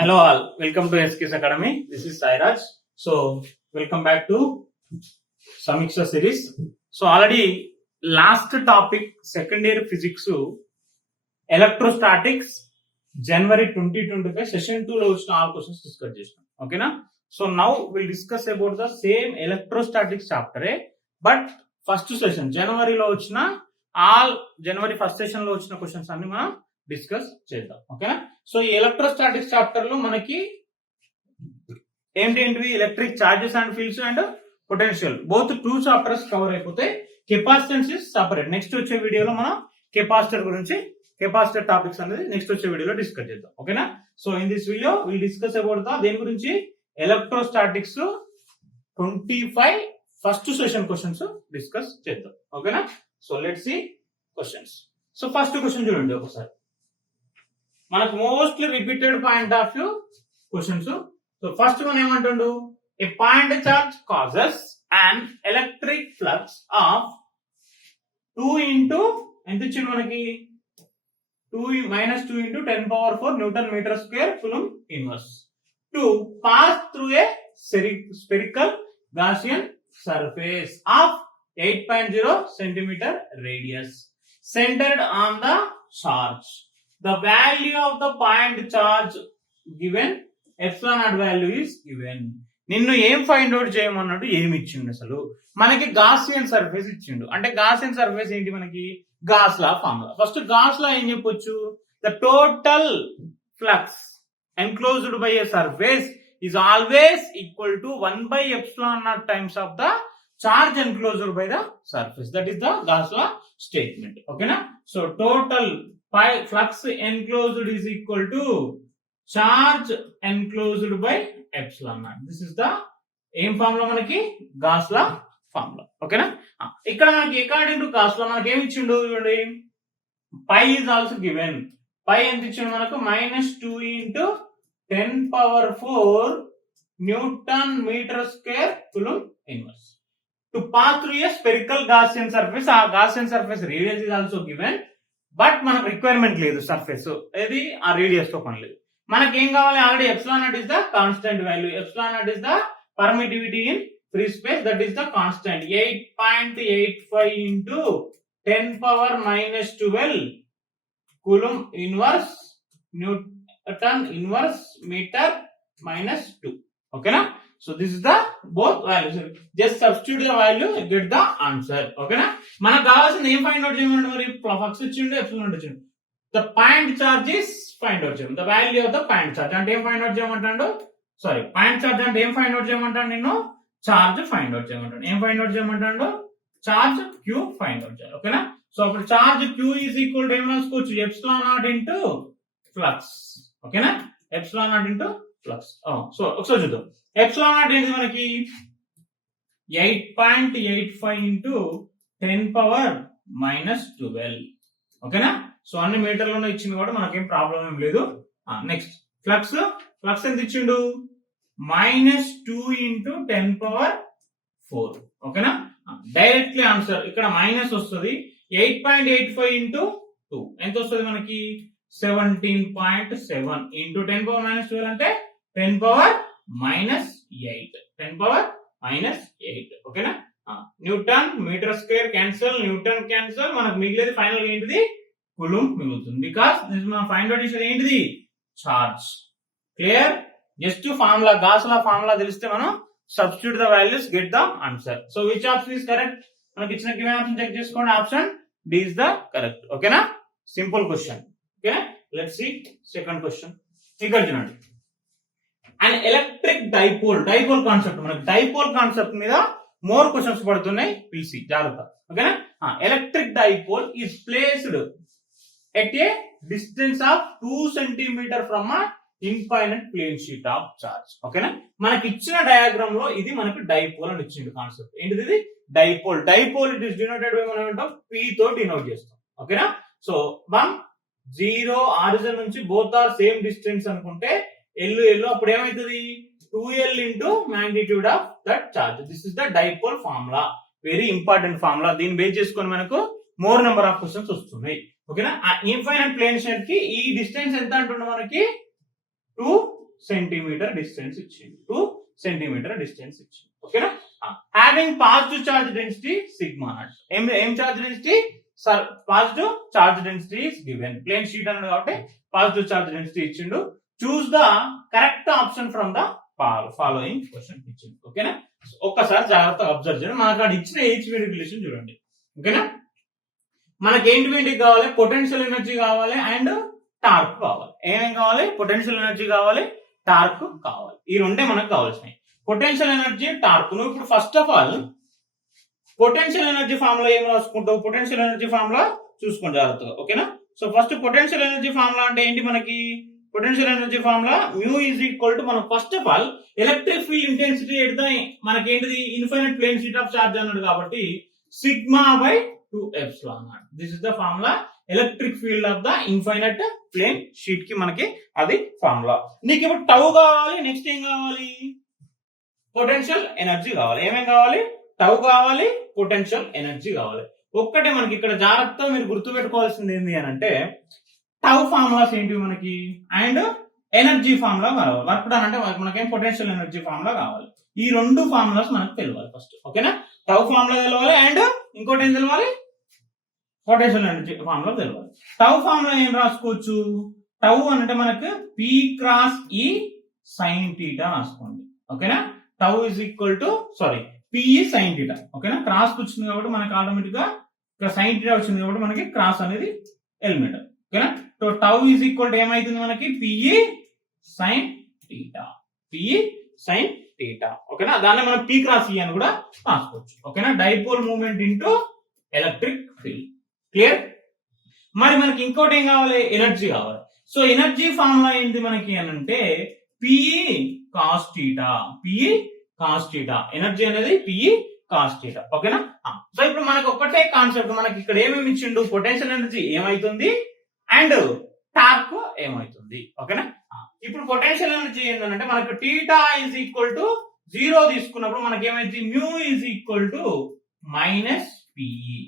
Hello all, welcome to SKS Academy. This is Sairaj. So welcome back to Samiksha series. So already last topic second year physics electrostatics January 2025 session 2 లో వచ్చిన all questions discuss చేస్తాం. ఓకేనా? So now we'll discuss about the same electrostatics chapter but first session January లో వచ్చిన all January first session లో వచ్చిన questions అన్ని మనం డిస్కస్ చేద్దాం. ఓకేనా? సో ఈ ఎలక్ట్రోస్టాటిక్స్ చాప్టర్ లో మనకి ఏంటివి electric charges and fields and potential both 2 chapters cover అయిపోతే కెపాసిటెన్స్ ఇస్ సపరేట్. నెక్స్ట్ వచ్చే వీడియోలో మనం కెపాసిటర్ గురించి కెపాసిటర్ టాపిక్స్ అనేది నెక్స్ట్ వచ్చే వీడియోలో డిస్కస్ చేద్దాం. ఓకేనా? So in this video will discuss about దేని గురించి electrostatics 25 first session questions discuss చేద్దాం. ఓకేనా? So let's see questions. So first question చూడండి ఒకసారి. మనకు mostly repeated point of view questions. So first one ఏమంటుండు, a point charge causes and electric flux of 2 into ఎంత ఇచ్చింది మనకి 2 - 2 into 10⁴ newton metre square coulomb inverse to pass through a spherical Gaussian surface of 8.0 centimeter radius centered on the charge. The value of the point charge given epsilon naught value is given. నిన్ను ఏం find out చేయమన్నాడు, ఏమి ఇచ్చిండు, అసలు మనకి Gaussian surface ఇచ్చిండు. అంటే Gaussian surface ఏంటి, మనకి gas law formula. First gas లా ఏం చెప్పొచ్చు, the total flux enclosed by A surface is always equal to 1/epsilon naught times of the charge enclosed by the surface. That is the Gauss law statement. Okay na? So total flux enclosed is equal to charge enclosed by epsilon naught. This is the ఏం formula, మనకి Gauss law formula. ఓకేనా? ఇక్కడ మనకి according to Gauss law మనకి ఏమి ఇచ్చిండు చూడండి, పై is also given. పై ఎంత ఇచ్చిండు మనకు -2 into 10⁴ newton metre square coulomb inverse to pass through a spherical Gaussian surface. ఆ Gaussian surface radius is also given, but మనకు రిక్వైర్మెంట్ లేదు సర్ఫేస్, ఇది ఆ రేడియస్ తో పని లేదు. మనకి ఏం కావాలి, already epsilon nought is the constant value, epsilon nought is the permittivity in free space, that is the constant. 8.85 into 10⁻⁻12 coulomb inverse newton inverse metre -2. ఓకేనా? So this is the both values. Just substitute the value, get the answer. ఓకేనా? మనకు కావాల్సింది ఏం find out చేయమంటే, మరి flux ఇచ్చిండు, epsilon ఇచ్చిండు, the point charge is find out చేయడం, the value of the point charge అంటే ఏం ఫైండ్ అవుట్ చేయమంటాడు, సారీ పాయింట్ చార్జ్ అంటే ఏం ఫైండ్ అవుట్ చేయమంటాడు, నేను చార్జ్ ఫైండ్ అవుట్ చేయమంటాను. ఏం ఫైండ్ అవుట్ చేయమంటాడు, చార్జ్ క్యూ ఫైండ్ అవుట్ చేయాలి. ఓకేనా? సో అప్పుడు charge Q is equal to ఏం రాసుకోవచ్చు, ఎప్సిలాన్ నాట్ ఇంటూ ఫ్లక్స్. ఓకేనా? Epsilon nought into flux. So ఒకసారి చూద్దాం. ఎప్సిలాన్ నాట్ ఏంటి మనకి 8.85 ఇంటూ 10⁻⁻12. ఓకేనా? సో అన్ని మీటర్లోనే ఇచ్చింది కూడా మనకేం ప్రాబ్లం ఏం లేదు. నెక్స్ట్ ఫ్లక్స్, ఫ్లక్స్ ఎంత ఇచ్చిండు, -2 ఇంటూ 10⁴. ఓకేనా? డైరెక్ట్లీ ఆన్సర్ ఇక్కడ మైనస్ వస్తుంది. 8.85 ఇంటూ 2 ఎంత వస్తుంది మనకి 17.7 ఇంటూ 10⁻⁻12 అంటే 10⁻⁻8. 10⁻⁻8. ఓకేనా? Newton metre square cancel, newton cancel, మనకు మిగిలేది ఫైనల్ ఏంటిది, కూలుంబ్ మిగులుతుంది. బికాస్ దిస్ మనం ఫైండ్ అవుట్ చేసేది ఏంటిది, charge. Clear? Just formula, Gauss law formula తెలిస్తే మనం substitute the values, get the answer. So which option is correct, మనకి ఇచ్చిన గివెన్ ఆప్షన్ చెక్ చేసుకోండి, option D is the correct. ఓకేనా? Simple question. Okay, let's see second question. ఇక్కడ చూడండి, and electric dipole, dipole concept, మనకి dipole concept మీద more questions పడుతున్నాయి, పిలిసి జాగ్రత్త. ఓకేనా? Electric dipole is placed at a distance of 2 centimeter from a infinite plane sheet of charge. ఓకేనా? మనకి ఇచ్చిన డయాగ్రామ్ లో ఇది మనకి డైపోల్ అని ఇచ్చిండు కాన్సెప్ట్. ఏంటిది ఇది, dipole. Dipole it is denoted by మనం ఏమంటాం, పి తో డినోట్ చేస్తాం. ఓకేనా? సో 1 0 ఆరిజిన్ నుంచి బోత్ ఆర్ సేమ్ డిస్టెన్స్ అనుకుంటే ఎల్లు అప్పుడు ఏమైతుంది, 2L into magnitude of that charge. This is the dipole formula, very important formula. దీన్ని బేస్ చేసుకొని మనకు మోర్ నెంబర్ ఆఫ్ క్వశ్చన్స్ వస్తున్నాయి. ఓకేనా? ఇన్ఫైనైట్ ప్లేన్ షీట్ కి ఈ డిస్టెన్స్ ఎంత అంటున్నా మనకి 2 సెంటీమీటర్ డిస్టెన్స్ ఇచ్చింది, 2 సెంటీమీటర్ డిస్టెన్స్ ఇచ్చింది. ఓకేనా? Having positive charge density sigma nought. ఏం charge density? Positive charge density is given. Plane sheet అన్నాడు కాబట్టి పాజిటివ్ చార్జ్ డెన్సిటీ ఇచ్చిండు. Choose the correct option from the following question ఇచ్చింది. ఓకేనా? ఒక్కసారి జాగ్రత్తగా అబ్జర్వ్ చేయండి. మనకు అక్కడ ఇచ్చిన హెచ్వి రిలేషన్ చూడండి. ఓకేనా? మనకి ఏంటి కావాలి? పొటెన్షియల్ ఎనర్జీ కావాలి అండ్ టార్క్ కావాలి. ఏమేం కావాలి? పొటెన్షియల్ ఎనర్జీ కావాలి, టార్క్ కావాలి. ఈ రెండే మనకు కావాల్సినవి, పొటెన్షియల్ ఎనర్జీ, టార్క్. నువ్వు ఇప్పుడు first of all potential energy formula ఏం రాసుకుంటావు? పొటెన్షియల్ ఎనర్జీ ఫార్ములా చూసుకోండి జాగ్రత్తగా. ఓకేనా? So first potential energy formula అంటే ఏంటి మనకి? Potential energy formula mu is equal to, మనం first of all electric field intensity at మనకి ఏంటిది? Infinite plane sheet of charge అన్నాడు కాబట్టి sigma by 2 epsilon naught. This is the formula electric field of the infinite plane sheet కి మనకి అది formula. నీకు ఇప్పుడు టౌ కావాలి, నెక్స్ట్ ఏం కావాలి? పొటెన్షియల్ ఎనర్జీ కావాలి. ఏమేం కావాలి? టౌ కావాలి, పొటెన్షియల్ ఎనర్జీ కావాలి. ఒక్కటే మనకి ఇక్కడ జాగ్రత్తగా మీరు గుర్తుపెట్టుకోవాల్సింది ఏంటి అని అంటే, టౌ ఫార్ములాస్ ఏంటి మనకి అండ్ ఎనర్జీ ఫార్ములా కావాలి. వర్క్ డన్ అంటే మనకేం పొటెన్షియల్ ఎనర్జీ ఫార్ములా కావాలి. ఈ రెండు ఫార్ములాస్ మనకు తెలియాలి ఫస్ట్. ఓకేనా? టౌ ఫార్ములా తెలవాలి అండ్ ఇంకోటి ఏం తెలవాలి? పొటెన్షియల్ ఎనర్జీ ఫార్ములా తెలవాలి. టౌ ఫార్ములా ఏం రాసుకోవచ్చు? టౌ అంటే మనకు పి క్రాస్ ఈ సైన్ థీటా రాసుకోండి. ఓకేనా? Tau is equal to PE sine theta. ఓకేనా? క్రాస్ వచ్చింది కాబట్టి మనకి ఆటోమేటిక్ గా ఇక్కడ సైన్ థీటా వచ్చింది కాబట్టి మనకి క్రాస్ అనేది ఎలిమెంట్. ఓకేనా? So tau is equal to ఏమైతుంది మనకి? PE sine theta. PE sine theta. ఓకేనా? దాన్ని మనం పీ క్రాస్ ఈ అని కూడా రాసుకోవచ్చు. ఓకేనా? Dipole movement into electric field. Clear? మరి మనకి ఇంకోటి ఏం కావాలి? ఎనర్జీ కావాలి. సో ఎనర్జీ ఫార్ములా ఏంటి మనకి అని అంటే PE cos theta. PE cos theta. Energy అనేది పిఈ కాస్ థీటా. ఓకేనా? సో ఇప్పుడు మనకు ఒకటే కాన్సెప్ట్. మనకి ఇక్కడ ఏమేమి ఇచ్చిండు? పొటెన్షియల్ ఎనర్జీ ఏమైతుంది అండ్ టార్క్ ఏమైతుంది. ఓకేనా? ఇప్పుడు పొటెన్షియల్ ఎనర్జీ ఏంటంటే మనకు థీటా ఈజ్ ఈక్వల్ టు 0 తీసుకున్నప్పుడు మనకి ఏమైంది? Mu is equal to minus PE.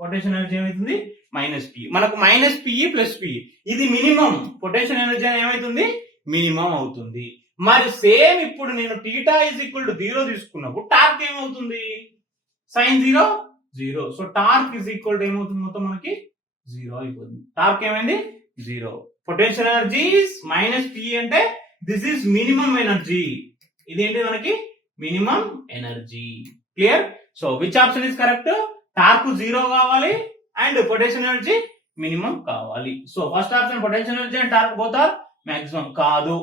Potential energy ఏమైతుంది? Minus PE. మనకు మైనస్ పిఈ ప్లస్ పిఈ ఇది మినిమం. పొటెన్షియల్ ఎనర్జీ ఏమైతుంది? మినిమం అవుతుంది. మరి సేమ్ ఇప్పుడు నేను థీటా ఈజ్ ఈక్వల్ టు 0 తీసుకున్నప్పుడు టార్క్ ఏమవుతుంది? Sine 0 0. So torque is equal to ఏమవుతుంది? మొత్తం మనకి 0 అయిపోతుంది. టార్క్ ఏమైంది? 0. పొటెన్షియల్ ఎనర్జీ మైనస్ పి అంటే దిస్ ఈస్ మినిమం ఎనర్జీ. ఇదేంటి మనకి? Minimum energy. Clear? So which option is correct? Torque 0 కావాలి అండ్ పొటెన్షియల్ ఎనర్జీ మినిమం కావాలి. So first option potential energy and torque both are maximum. కాదు,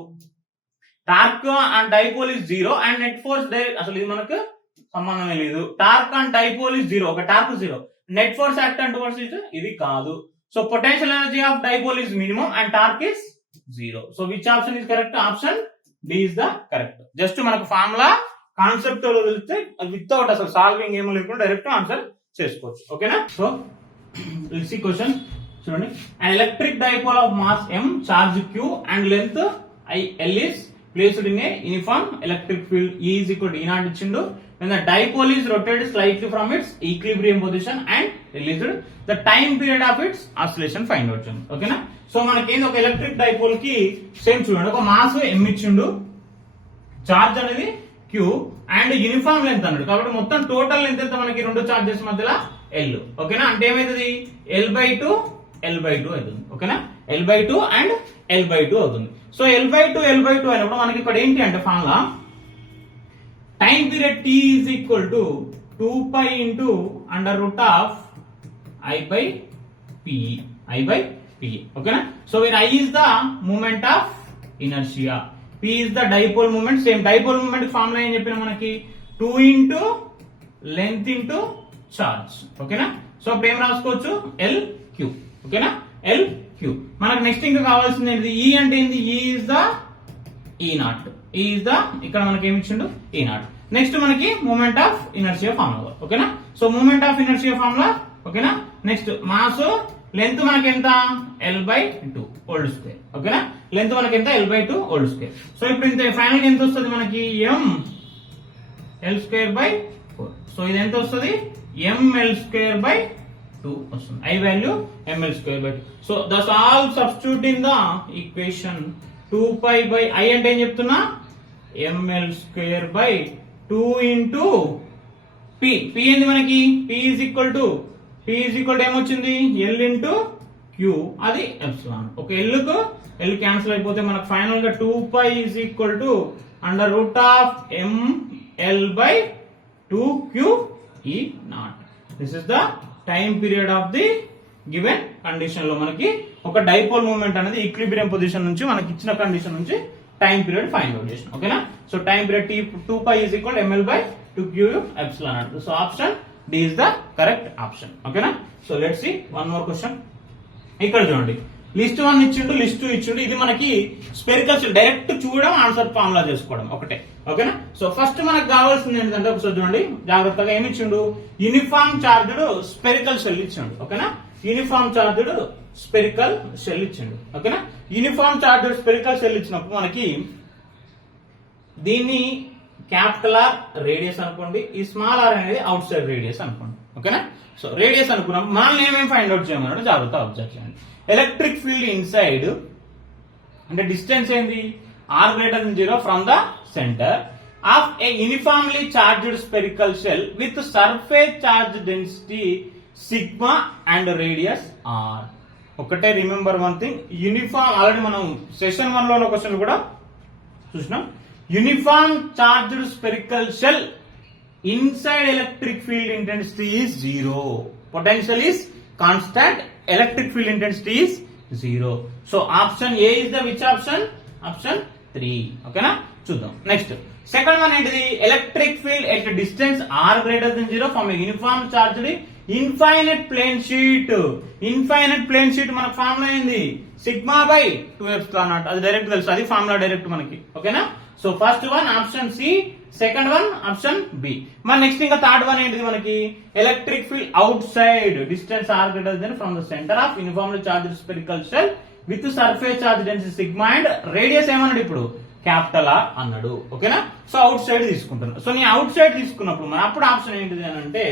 torque and dipole is 0 and net force అసలు ఇది మనకు సంబంధమే లేదు. టార్క్ అండ్ డైపోల్ ఇస్ 0, ఒక torque 0, net force act and towards ఇది కాదు. So potential energy of dipole is minimum and torque is 0. So which option is correct? Option D is the correct. Just మనకు formula concept లో వెళ్తే without అసలు solving ఏమో లేకుండా direct answer చేసుకోవచ్చు. ఓకేనా? సో సి క్వశ్చన్ చూడండి. an electric dipole of mass m, charge q and length l is placed in a uniform electric field E is equal to E naught ఇచ్చిండు. when the dipole is rotated slightly from its equilibrium position and released, the time period of its oscillation find out చేయండి. ఓకేనా? So మనకేంది? ఒక electric dipole కి same చూడండి, ఒక mass m ఇచ్చిండు, charge అనేది q and uniform length అన్నాడు కాబట్టి మొత్తం టోటల్ లెంత్ ఎంత మనకి? రెండు చార్జెస్ మధ్యలో L. ఓకేనా? అంటే ఏమైతుంది? L/2 L/2 అవుతుంది. ఓకేనా? L/2 అండ్ L/2 అవుతుంది. సో L/2 అయినప్పుడు మనకి ఇక్కడ ఏంటి అంటే formula time period T is equal to 2π into √i/PE. I/PE. ఓకేనా? So where I is the moment of inertia, P is the dipole moment. Same dipole moment formula ఏం చెప్పినా మనకి 2 ఇంటూ లెంత్ ఇంటూ చార్జ్. ఓకేనా? So అప్పుడు ఏం రాసుకోవచ్చు? LQ. ఓకేనా? LQ. మనకు నెక్స్ట్ ఇంకా కావాల్సింది ఏంటి? E అంటే ఏంది? E is the E naught. E is the ఇక్కడ మనకి ఏమి ఇచ్చిండు? E naught. నెక్స్ట్ మనకి మూమెంట్ ఆఫ్ ఇనర్షియా ఫార్ములా. ఓకేనా? So moment of inertia formula. ఓకేనా? నెక్స్ట్ మాస్ లెంత్ మనకి ఎంత? L/2 whole square. ఓకేనా? లెంత్ మనకి ఎంత? L/2 whole square. సో ఇప్పుడు ఇంత ఫైనల్ ఎంత వస్తుంది మనకి? m L²/4. సో ఇది ఎంత వస్తుంది? mL²/2 వస్తుంది. I value mL²/2. So thus all substitute in the equation 2π/I అంటే ఏం చెప్తున్నా ml²/2 ఇంటూ p. ఏంది మనకి p ఈజ్ ఈక్వల్ టు ఏమొచ్చింది L ఇంటూ Q, అది ఎప్సిలాన్. ఒక L క్యాన్సిల్ అయిపోతే మనకు ఫైనల్ గా 2π is equal to √ml/2qE0. This is the time period of the given condition లో మనకి ఒక డైపోల్ మూవ్మెంట్ అనేది ఈక్విలిబ్రియం పొజిషన్ నుంచి మనకి ఇచ్చిన కండిషన్ నుంచి టైం పీరియడ్ ఫైండ్ అవుట్ చేసిన. ఓకేనా? So time period 2π is equal ml/2qE0. So option D is the correct option. ఓకేనా? So let's see one more question. ఇక్కడ చూడండి, లిస్ట్ 1 ఇచ్చిండు, లిస్ట్ 2 ఇచ్చిండు. ఇది మనకి స్పెరికల్స్ డైరెక్ట్ చూడడం, ఆన్సర్ ఫార్ములా చేసుకోవడం ఒకటే. ఓకేనా? సో ఫస్ట్ మనకు కావాల్సింది ఏంటంటే ఒకసారి చూడండి జాగ్రత్తగా, ఏమి ఇచ్చిండు? యూనిఫామ్ చార్జ్డ్ స్పెరికల్ షెల్ ఇచ్చిండు. ఓకేనా? యూనిఫామ్ చార్జ్డ్ స్పెరికల్ షెల్ ఇచ్చిండు. ఓకేనా? యూనిఫామ్ చార్జ్డ్ స్పెరికల్ షెల్ ఇచ్చినప్పుడు మనకి దీన్ని క్యాపిటల్ ఆర్ రేడియస్ అనుకోండి, ఈ స్మాల్ ఆర్ అనేది అవుట్ సైడ్ రేడియస్ అనుకోండి. ఓకేనా? సో రేడియస్ అనుకున్నాం, మనల్ని ఏమేమి ఫైండ్ అవుట్ చేయమన్నాడు జాగ్రత్త అబ్జర్వ్ చేయండి. ఎలక్ట్రిక్ ఫీల్డ్ ఇన్సైడ్ అంటే డిస్టెన్స్ ఏంది r>0 from the centre of a uniformly charged spherical shell with surface charge density sigma and radius r. ఒకటే remember one thing, uniform already మనం సెషన్ 1 లో question కూడా చూసినాం. Uniform charged spherical shell inside electric field intensity is 0, potential is constant, electric field intensity is 0. So option A is the which option? Option 3. Okay na? చూద్దాం. Next second one ఏంటిది? Electric field at distance r>0 from a uniform charged infinite plane sheet. Infinite plane sheet మన formula ఏంది? σ/2ε0. అది direct తెలుసు, అది formula direct మనకి. ఓకేనా? So first one option C, second one option B. మన next ఇంకా థర్డ్ వన్ ఏంటిది మనకి? Electric field outside distance r>0 from the centre of uniformly charged spherical shell with surface charge density sigma and radius ఏమన్నాడు ఇప్పుడు? Capital R అన్నాడు. ఓకేనా? So outside తీసుకుంటున్నాను. So నీ అవుట్ సైడ్ తీసుకున్నప్పుడు మన అప్పుడు ఆప్షన్ ఏంటిది అని అంటే,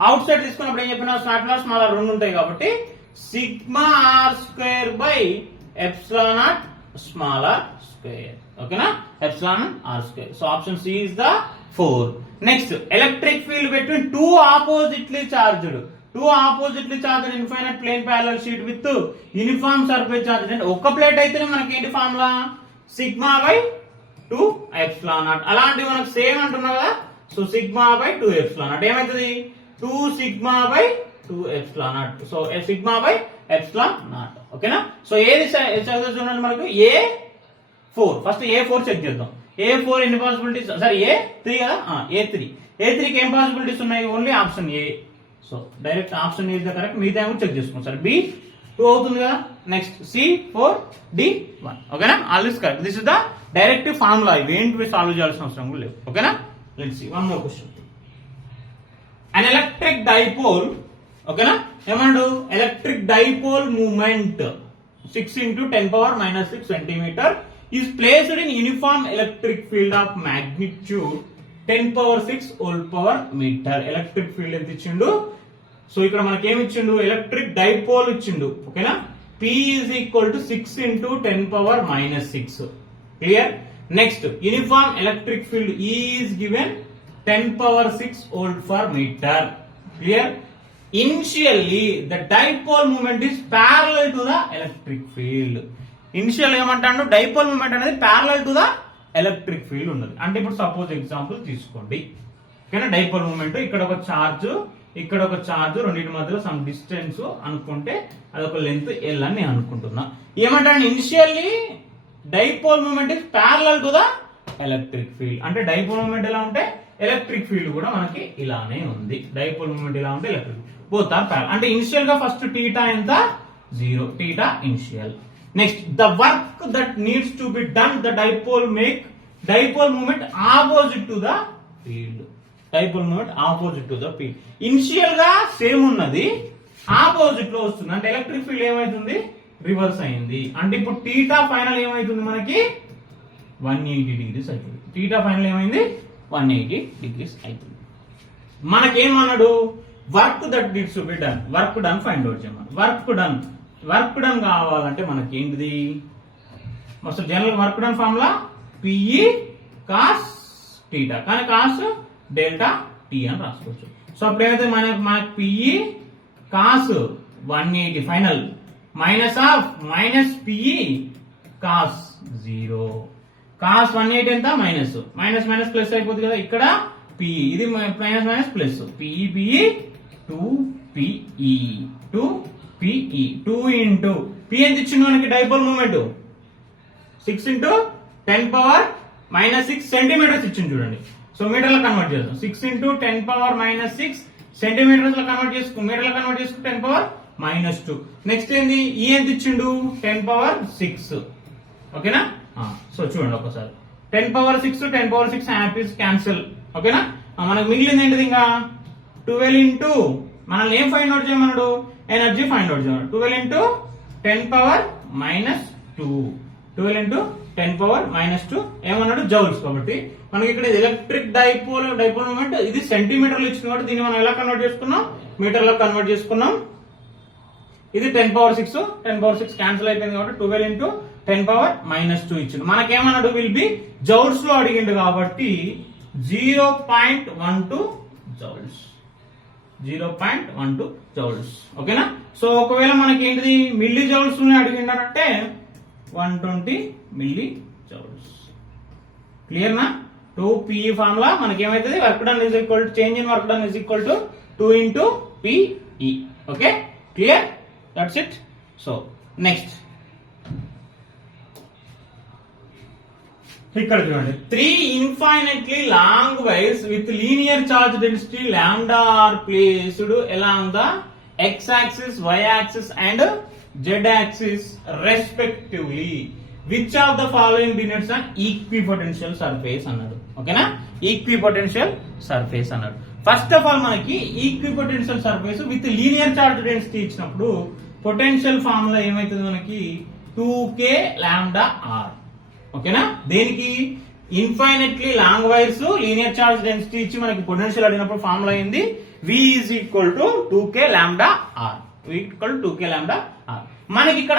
అవుట్ సైడ్ తీసుకున్నప్పుడు ఏం చెప్పినా స్మాల్ ఆర్ స్మాల్ ఆర్ రెండు ఉంటాయి కాబట్టి σr²/ε0 స్మాల్ ఆర్ స్క్వేర్. ఓకేనా? εr². So option C is the 4. Next electric field between two oppositely charged infinite plane parallel sheet with uniform surface charge. అంటే ఒక plate అయితేనే మనకి ఏంటి ఫార్ములా? σ/2ε0. అలాంటివి మనకు సేమ్ అంటున్నావు కదా. సో σ/2ε0 ఏమైతుంది? 2σ/2ε0. సో σ/ε0. ఓకేనా? సో ఏది చూడండి మనకు A4. ఫస్ట్ A4 చెక్ చేద్దాం. A4 ఎన్ని పాసిబిలిటీస్? సరే A3 కదా. A3కి ఏం పాసిబిలిటీస్ ఉన్నాయి? Only option A. So direct option is the correct. మిగతా ఏమో చెక్ చేసుకోండి. సరే B2 అవుతుంది కదా. Next C4 D1. ఓకేనా? All this correct. This is the direct formula. ఇవేంటి సాల్వ్ చేయాల్సిన అవసరం కూడా లేదు. ఓకేనా? Let's see one more question. An electric dipole. ఓకేనా? ఏమన్నాడు? Electric dipole movement 6 × 10⁻⁻6 centimeter is placed in uniform electric field of magnitude 10⁻6 V/meter. Electric field ఎంత ఇచ్చిండు? సో ఇక్కడ మనకి ఏమి ఇచ్చిండు? ఎలక్ట్రిక్ డైపోల్ ఇచ్చిండు. ఓకేనా? P is equal to 6 × 10⁻⁻6. Clear? Next uniform electric field E is given 10⁻6 V/meter. Clear? Initially the dipole moment is parallel to the electric field. Initial ఏమంటాడు? Dipole moment అనేది parallel to the electric field ఉన్నది. అంటే ఇప్పుడు suppose example తీసుకోండి. ఓకేనా? Dipole moment ఇక్కడ ఒక charge, ఇక్కడ ఒక చార్జ్, రెండింటి మధ్యలో సమ్ డిస్టెన్స్ అనుకుంటే అదొక లెంత్ L అని నేను అనుకుంటున్నా. ఏమంటాడు? Initially dipole moment is parallel to the electric field. అంటే డైపోల్ మూమెంట్ ఎలా ఉంటే ఎలక్ట్రిక్ ఫీల్డ్ కూడా మనకి ఇలానే ఉంది. డైపోల్ మూమెంట్ ఇలా ఉంటే ఎలక్ట్రిక్ బోత్ ఆర్ ప్యారలల్. అంటే ఇనిషియల్ గా ఫస్ట్ θ ఎంత? 0. θ initial. Next the work that needs to be done the dipole moment opposite to the field. Dipole moment opposite to the field. Initial గా same ఉన్నది, opposite లో వస్తుంది. అంటే electric field ఏమైతుంది? Reverse అయింది. అంటే ఇప్పుడు θ ఫైనల్ ఏమైతుంది మనకి? 180 degrees అవుతుంది. θ ఫైనల్ ఏమైంది? 180 degrees అవుతుంది. మనకేమన్నాడు? Work that needs to be done. Work done find out చేయమని. వర్క్ డన్ కావాలంటే మనకి ఏంటిది? మొత్తం general work done formula PE cos theta, కానీ కాస్ డెల్టా టీ అని రాసుకోవచ్చు. సో అప్పుడు ఏమైతే మనకు PE cos 180 final minus PE cos 0. Cos 180 ఎంత మైనస్ మైనస్ ప్లస్ అయిపోతుంది కదా, ఇక్కడ పిఈ ఇది minus plus PE 2 PE 2 into P ఎంత ఇచ్చింది మనకి డైపోల్ మూమెంట్ 6 ఇంటూ 10⁻⁻6 సెంటీమీటర్స్ ఇచ్చింది చూడండి. సో మీటర్లో కన్వర్ట్ చేద్దాం. 6 ఇంటూ 10⁻⁻6 సెంటీమీటర్స్ లో కన్వర్ట్ చేసుకుని మీటర్లో కన్వర్ట్ చేసుకుని 10⁻⁻2. నెక్స్ట్ ఏంది ఈ ఎంత ఇచ్చిండు 10⁻6. ఓకేనా? సో చూడండి ఒకసారి 10⁻6 హ్యాపీస్ క్యాన్సిల్. ఓకేనా? మనకు మిగిలింది ఏంటిది ఇంకా 12 ఇంటూ మనల్ని ఏం ఫైండ్ అవుట్ చేయమన్నాడు, ఎనర్జీ ఫైండ్ అవుట్ చేయమన్నాడు. 12 ఇంటూ 10⁻², 12 ఇంటూ 10⁻² ఏమన్నాడు జౌల్స్. కాబట్టి మనకి ఇక్కడ ఎలక్ట్రిక్ డైపోల్ మూమెంట్ ఇది సెంటీమీటర్లు ఇచ్చింది కాబట్టి దీన్ని మనం ఎలా కన్వర్ట్ చేసుకున్నాం, మీటర్లో కన్వర్ట్ చేసుకున్నాం. ఇది 10⁻6 క్యాన్సిల్ అయిపోయింది కాబట్టి 12 ఇంటూ 10⁻² ఇచ్చింది. మనకేమన్నాడు విల్ బి జౌల్స్ లో అడిగిండు కాబట్టి 0.12 జౌల్స్. 0.12 జౌల్స్. ఓకేనా? సో ఒకవేళ మనకి ఏంటిది మిల్లీ జౌల్స్ అడిగిండంటే 120 మిల్లీ జౌల్స్. క్లియర్ నా? 2PE ఫార్ములా మనకి ఏమైతుంది, work done is equal to change in work done is equal to 2 into PE. Okay, clear? That's it. So next ఇక్కడ చూడండి 3 infinitely long wires with linear charge density lambda are placed along the x-axis, y-axis and z-axis respectively. Which of the following denotes an equipotential surface అన్నాడు. ఓకేనా? Equipotential surface అన్నాడు. First of all మనకి equipotential surface with linear charge density ఇచ్చినప్పుడు potential formula ఏమైతుంది మనకి 2k lambda r. ఓకేనా? దేనికి infinitely long wires linear charge density ఇచ్చి మనకి పొటెన్షియల్ అడిగినప్పుడు ఫార్ములా అయింది V is equal to 2k lambda r. V equal to 2k lambda r. మనకి ఇక్కడ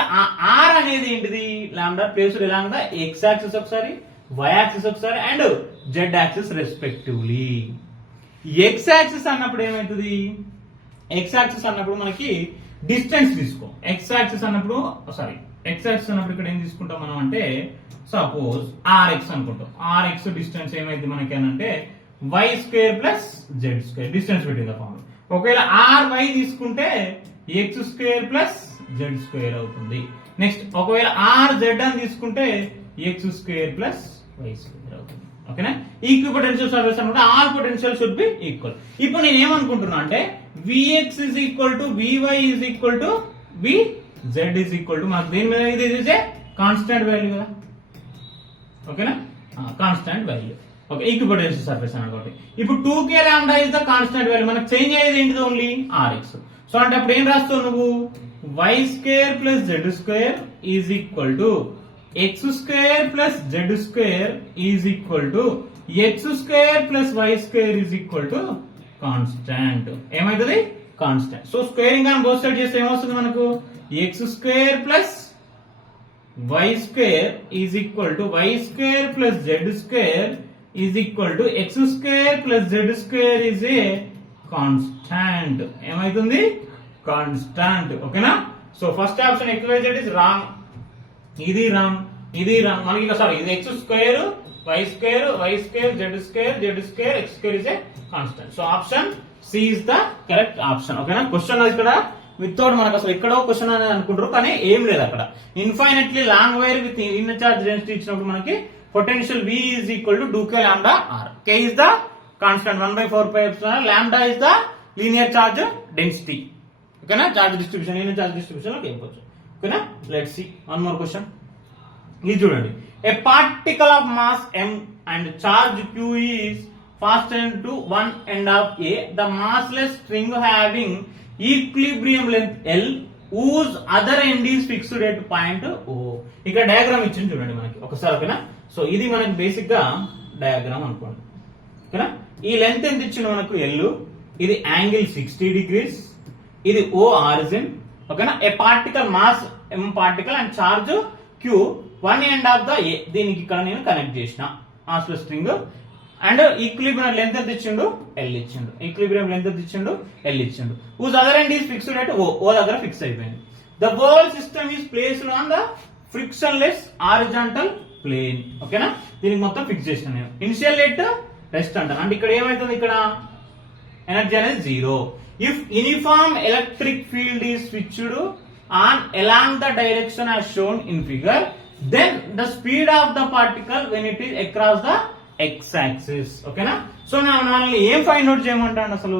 r అనేది ఏంటిది lambda placed along the x axis ఒకసారి, y యాక్సిస్ ఒకసారి and z axis respectively. x axis అన్నప్పుడు ఏమైతుంది, x యాక్సిస్ అన్నప్పుడు మనకి డిస్టెన్స్ తీసుకో. x యాక్సిస్ అన్నప్పుడు ఇక్కడ ఏం తీసుకుంటాం మనం అంటే సపోజ్ rx అనుకుంటాం. rx డిస్టెన్స్ ఏమైంది మనకి అంటే y² ప్లస్ z² డిస్టెన్స్ పెట్టింది ఫార్మ్. ఒకవేళ ry తీసుకుంటే x² ప్లస్ z² అవుతుంది. నెక్స్ట్ ఒకవేళ rz అని తీసుకుంటే x² ప్లస్ y² అవుతుంది. ఓకేనా? ఈక్విపొటెన్షియల్ సర్ఫేస్ అనుకుంటే all potential should be equal. ఇప్పుడు నేను ఏమనుకుంటున్నా అంటే vx is equal to vy is equal to vz is equal to మనకు దేని మీద ఇది కాన్స్టాంట్ వాల్యూ కదా. ఓకేనా? Constant value. ఓకే, ఈక్విపొటెన్షియల్ సర్ఫేస్ అనుకోండి. ఇప్పుడు 2k lambda is the constant value. మనకు చేంజ్ అయ్యేది ఏంటిది ఓన్లీ rx. సో అంటే అప్పుడు ఏం రాస్తావు నువ్వు y² plus z² is equal to x² plus z² is equal to x² plus y² is equal to constant. ఏమైతుంది కాన్స్టాంట్. సో స్క్వేరింగ్ అని both side చేస్తే ఏమొస్తుంది మనకు x² plus y² is equal to y² plus z² is equal to x² plus z² is a constant. ఏమైతుంది constant. ఓకేనా? So first option XYZ is wrong. ఇది wrong, ఇది wrong. మనకి sorry ఇది x² y² z² x² is a constant. So option C is the correct option. ఓకేనా? Question ఇక్కడ without మనకు అసలు ఎక్కడో క్వశ్చన్ అని అనుకుంటారు కానీ ఏం లేదు అక్కడ. Infinitely long wire with inner charge density ఇచ్చినప్పుడు మనకి potential V is equal to 2k lambda r. K is the constant 1/4 lambda is the linear charge density. ఓకేనా? Charge distribution, linear charge distribution లో చెప్పొచ్చు. ఓకేనా? Let's see one more question. ఇది చూడండి. A particle of mass m and charge q is fastened to one end of A. The massless string having equilibrium length L whose other end is fixed at point O. ఇక్కడ diagram ఇచ్చింది చూడండి మనకి ఒకసారి. ఓకేనా? So ఇది మనకి basic గా diagram అనుకోండి. ఓకేనా? ఈ లెంత్ ఎంత ఇచ్చింది మనకు L, ఇది యాంగిల్ 60 degrees, ఇది O ఆరిజిన్. ఓకేనా? A particle mass m particle and charge q one end of the a దీనికి ఇక్కడ నేను కనెక్ట్ చేసిన oscillator string and equilibrium length ఎంత ఇచ్చిండు ఎల్ ఇచ్చిండు ఈక్విలిబ్రియం లెంత్ ఎంత ఇచ్చిండు ఎల్ ఇచ్చిండు whose other end is fixed at O దగ్గర ఫిక్స్ అయిపోయింది the whole system is placed on the frictionless horizontal plane ఓకేనా దీనికి మొత్తం ఫిక్స్ చేసిన నేను ఇనిషియల్ ఎట్ రెస్ట్ అంటాను అంటే ఇక్కడ ఏమైతుంది ఇక్కడ ఎనర్జీ అనేది zero if uniform electric field is switched on along the direction as shown in figure then the speed of the particle when it is across the x-axis ఓకేనా so మనల్ని ఏం find out చేయమంటాడు అసలు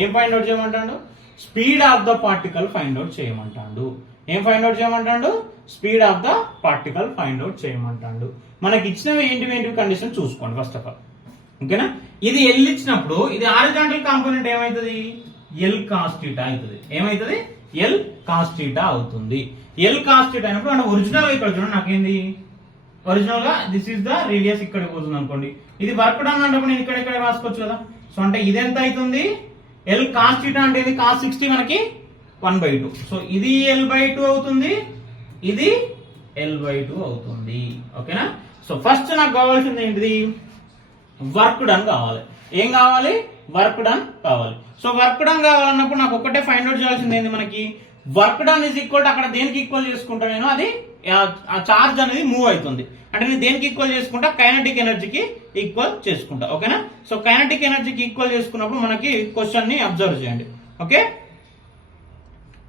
ఏం find out చేయమంటాడు speed of the particle find out చేయమంటాడు ఏం find out చేయమంటాడు speed of the particle find out చేయమంటాడు మనకి ఇచ్చినవి ఏంటివి కండిషన్ చూసుకోండి ఫస్ట్ ఆఫ్ ఆల్ ఓకేనా ఇది ఎల్ ఇచ్చినప్పుడు ఇది హారిజాంటల్ కాంపోనెంట్ ఏమైతుంది ఎల్ కాస్ థీటా అవుతుంది ఏమైతుంది ఎల్ కాస్ థీటా అవుతుంది ఎల్ కాస్ థీటా అయినప్పుడు అంటే ఒరిజినల్ గా ఇక్కడ చూడండి నాకేంది ఒరిజినల్ గా దిస్ ఇస్ ద రేడియస్ ఇక్కడ పోతుంది అనుకోండి ఇది వర్క్ డన్ అంటే నేను ఇక్కడ రాసుకోవచ్చు కదా సో అంటే ఇది ఎంత అవుతుంది ఎల్ కాస్ థీటా అంటే ఇది కాస్ 60 మనకి 1/2 సో ఇది L/2 అవుతుంది ఇది L/2 అవుతుంది ఓకేనా సో ఫస్ట్ నాకు కావాల్సింది ఏంటిది వర్క్ డన్ కావాలి ఏం కావాలి వర్క్ డన్ కావాలి సో వర్క్ డన్ కావాలన్నప్పుడు నాకు ఒకటే ఫైండ్ అవుట్ చేయాల్సింది ఏంది మనకి వర్క్ డన్ ఇస్ ఈక్వల్ అక్కడ దేనికి ఈక్వల్ చేసుకుంటా నేను అది ఆ చార్జ్ అనేది మూవ్ అవుతుంది అంటే నేను దేనికి ఈక్వల్ చేసుకుంటా కైనెటిక్ ఎనర్జీకి ఈక్వల్ చేసుకుంటా ఓకేనా సో కైనెటిక్ ఎనర్జీకి ఈక్వల్ చేసుకున్నప్పుడు మనకి క్వశ్చన్ ని అబ్జర్వ్ చేయండి ఓకే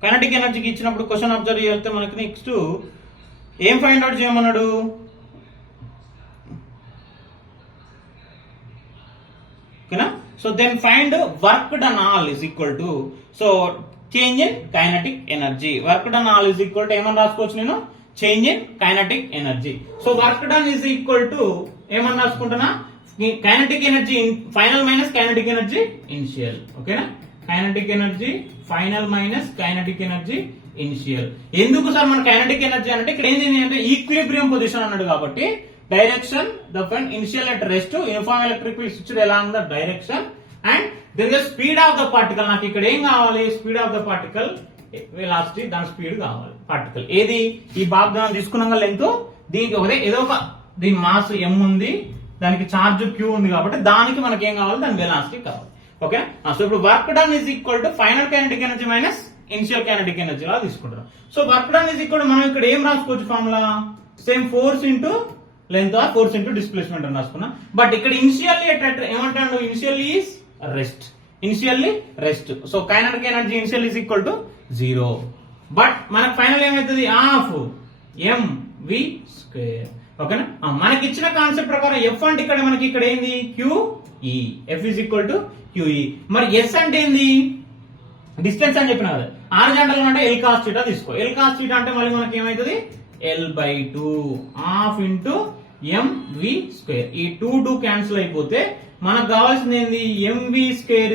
కైనెటిక్ ఎనర్జీకి ఇచ్చినప్పుడు క్వశ్చన్ అబ్జర్వ్ చేస్తే మనకి నెక్స్ట్ ఏం ఫైండ్ అవుట్ చేయమన్నాడు ఓకేనా so then find work done all is equal to so change in kinetic energy work done all is equal to ఏమని రాసుకోవచ్చు నేను change in kinetic energy so work done is equal to ఏమని రాసుకుంటున్నా kinetic energy final minus kinetic energy initial ఓకేనా kinetic energy final minus kinetic energy initial ఎందుకు sir మన kinetic energy అంటే ఇక్కడ ఏంటి అంటే ఈక్విలిబ్రియం పొజిషన్ అన్నాడు కాబట్టి direction the fun initial at rest uniform electric field switched along the direction and there is speed of the particle నాకు ఇక్కడ ఏం కావాలి speed of the particle velocity దాని స్పీడ్ కావాలి పార్టికల్ ఏది ఈ భాగం తీసుకున్నాక లెంత్ దీనికి ఒకటే ఏదో ఒక దీని మాస్ m ఉంది దానికి చార్జ్ q ఉంది కాబట్టి దానికి మనకి ఏం కావాలి దాని వెలాసిటీ కావాలి ఓకే సో ఇప్పుడు work done is equal to final kinetic energy minus initial kinetic energy లా తీసుకుంటాం so work done is equal మనం ఇక్కడ ఏం రాసుకోవచ్చు formula same force into length or force into displacement అని రాసుకున్నా బట్ ఇక్కడ ఇనిషియల్లీ ఏమంటాడు initially is rest initially rest so kinetic energy initial is equal to 0 but మనకు ఫైనల్ ఏమైతుంది హాఫ్ mv² ఓకేనా మనకి ఇచ్చిన కాన్సెప్ట్ ప్రకారం ఎఫ్ అంటే ఇక్కడ మనకి ఇక్కడ ఏంది QE F is equal to QE మరి ఎస్ అంటే ఏంది డిస్టెన్స్ అని చెప్పిన కదా హారిజాంటల్ అంటే ఎల్ కాస్ థీటా తీసుకో ఎల్ కాస్ థీటా అంటే మళ్ళీ మనకి ఏమైతుంది L/2 హాఫ్ ఇంటూ mv² ఈ 2 క్యాన్సిల్ అయిపోతే మనకు కావాల్సింది ఏంది mv²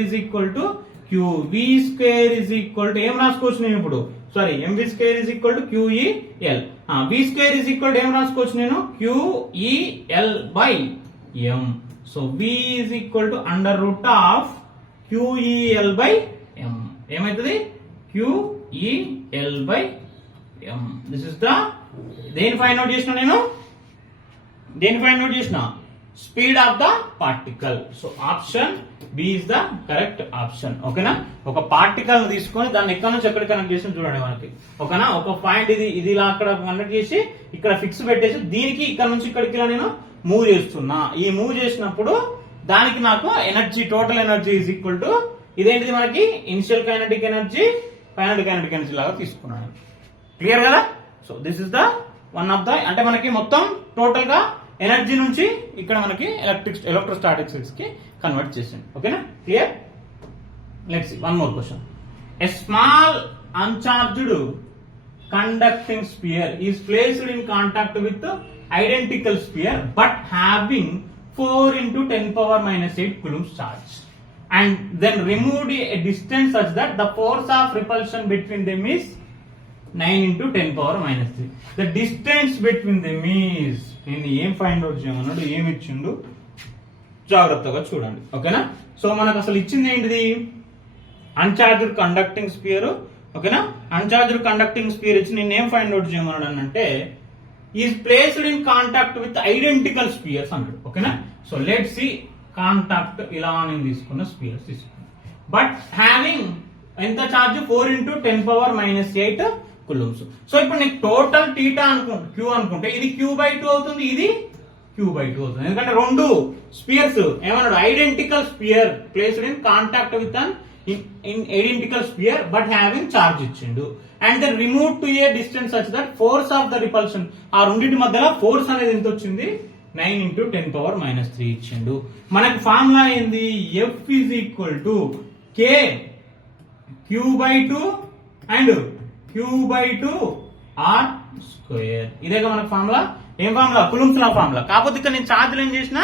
is equal to qv² is equal to ఏం రాసుకోవచ్చు నేను ఇప్పుడు sorry mv² is equal to QEL v² is equal to ఏం రాసుకోవచ్చు నేను QEL/m so v is equal to under root of QEL/m ఏమైతుంది QEL/m దిస్ ఇస్ ద దేని find out చేసిన నేను దేని ఫైండ్ అవుట్ చేసిన speed of the particle so option B is the correct option ఓకేనా ఒక పార్టికల్ తీసుకొని దాన్ని ఎక్కడ నుంచి ఎక్కడ కనెక్ట్ చేసి చూడండి మనకి ఓకేనా ఒక పాయింట్ ఇది ఇలా అక్కడ కనెక్ట్ చేసి ఇక్కడ ఫిక్స్ పెట్టేసి దీనికి ఇక్కడ నుంచి ఇక్కడికి ఇలా నేను మూవ్ చేస్తున్నా ఈ మూవ్ చేసినప్పుడు దానికి నాకు energy total energy is equal to ఇదేంటిది మనకి initial kinetic energy final kinetic energy లాగా తీసుకున్నాను క్లియర్ కదా so this is the one of the అంటే మనకి మొత్తం టోటల్ గా ఎనర్జీ నుంచి ఇక్కడ మనకి ఎలక్ట్రోస్టాటిక్స్ కి కన్వర్ట్ చేసింది ఓకేనా clear let's see one more question a small uncharged conducting sphere is placed in contact with identical sphere but having 4 into 10⁻⁻8 coulombs charge and then removed a distance such that the force of repulsion between them is 9 into 10⁻⁻3 the distance between them is నేను ఏం find out చేయమన్నాడు ఏమి ఇచ్చిండు జాగ్రత్తగా చూడండి ఓకేనా so మనకు అసలు ఇచ్చింది ఏంటిది అన్చార్జ్డ్ కండక్టింగ్ స్పియర్ ఓకేనా అన్చార్జ్డ్ కండక్టింగ్ స్పియర్ ఇచ్చి నేను ఏం ఫైండ్ అవుట్ చేయమన్నాడు అంటే is placed in contact with identical spheres అన్నాడు. ఓకేనా. సో లెట్ సి కాంటాక్ట్ ఇలా నేను తీసుకున్న స్పియర్స్ తీసుకున్నాను. బట్ హ్యావింగ్ ఎంత ఛార్జ్ 4 × 10⁻⁸ కూలుంబ్స్. సో ఇప్పుడు నీకు టోటల్ టీటా అనుకుంటే క్యూ అనుకుంటే ఇది Q/2 అవుతుంది, ఇది Q/2 అవుతుంది. ఎందుకంటే రెండు స్పియర్స్ ఏమన్నాడు, identical sphere placed in contact with an in identical sphere but having charge ఇచ్చిండు. And then remove to a distance such that force of the repulsion, ఆ రెండింటి మధ్యలో ఫోర్స్ అనేది ఎంత వచ్చింది, 9 × 10⁻³ ఇచ్చిండు. మనకి ఫార్ములా ఏంది, F = K Q/2 and Q/2 R². ఇదేగా మనకు ఫార్ములా. ఏం ఫార్ములా, కులుంబ్స్ లా ఫార్ములా. కాకపోతే ఇక్కడ నేను ఛార్జ్లు ఏం చేసిన,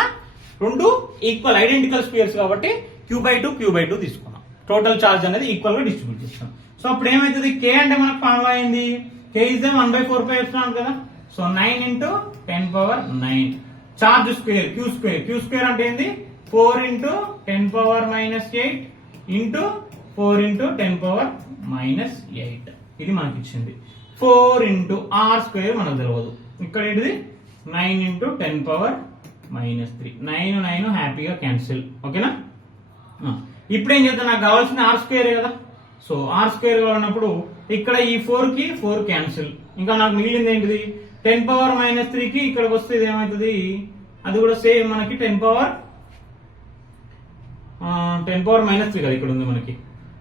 రెండు ఈక్వల్ ఐడెంటికల్ స్పియర్స్ కాబట్టి Q/2 తీసుకున్నాం. టోటల్ ఛార్జ్ అనేది ఈక్వల్ గా డిస్ట్రిబ్యూట్ చేస్తాం. సో అప్పుడు ఏమైతుంది, K అంటే మనకు ఫార్ములా ఏంది, K is 1/4πε కదా. సో 9 × 10⁻⁹. చార్జ్ స్క్వేర్ Q² అంటే ఏంది, 4 × 10⁻⁸ ఇంటూ 4 × 10⁻⁸. ఇది మనకి ఇచ్చింది. 4 × R² మనకు తెలియదు. ఇక్కడ ఏంటిది 9 × 10⁻⁻3. 9 హ్యాపీగా క్యాన్సిల్. ఓకేనా. ఇప్పుడు ఏం చేద్దాం, నాకు కావాల్సిన R² కదా. సో R² కావాలన్నప్పుడు ఇక్కడ ఈ 4 కి 4 క్యాన్సిల్. ఇంకా నాకు మిగిలింది ఏంటిది, 10⁻⁻3 కి ఇక్కడికి వస్తే ఇది ఏమవుతుంది, అది కూడా సేమ్ మనకి 10⁻⁻3 కదా ఇక్కడ ఉంది మనకి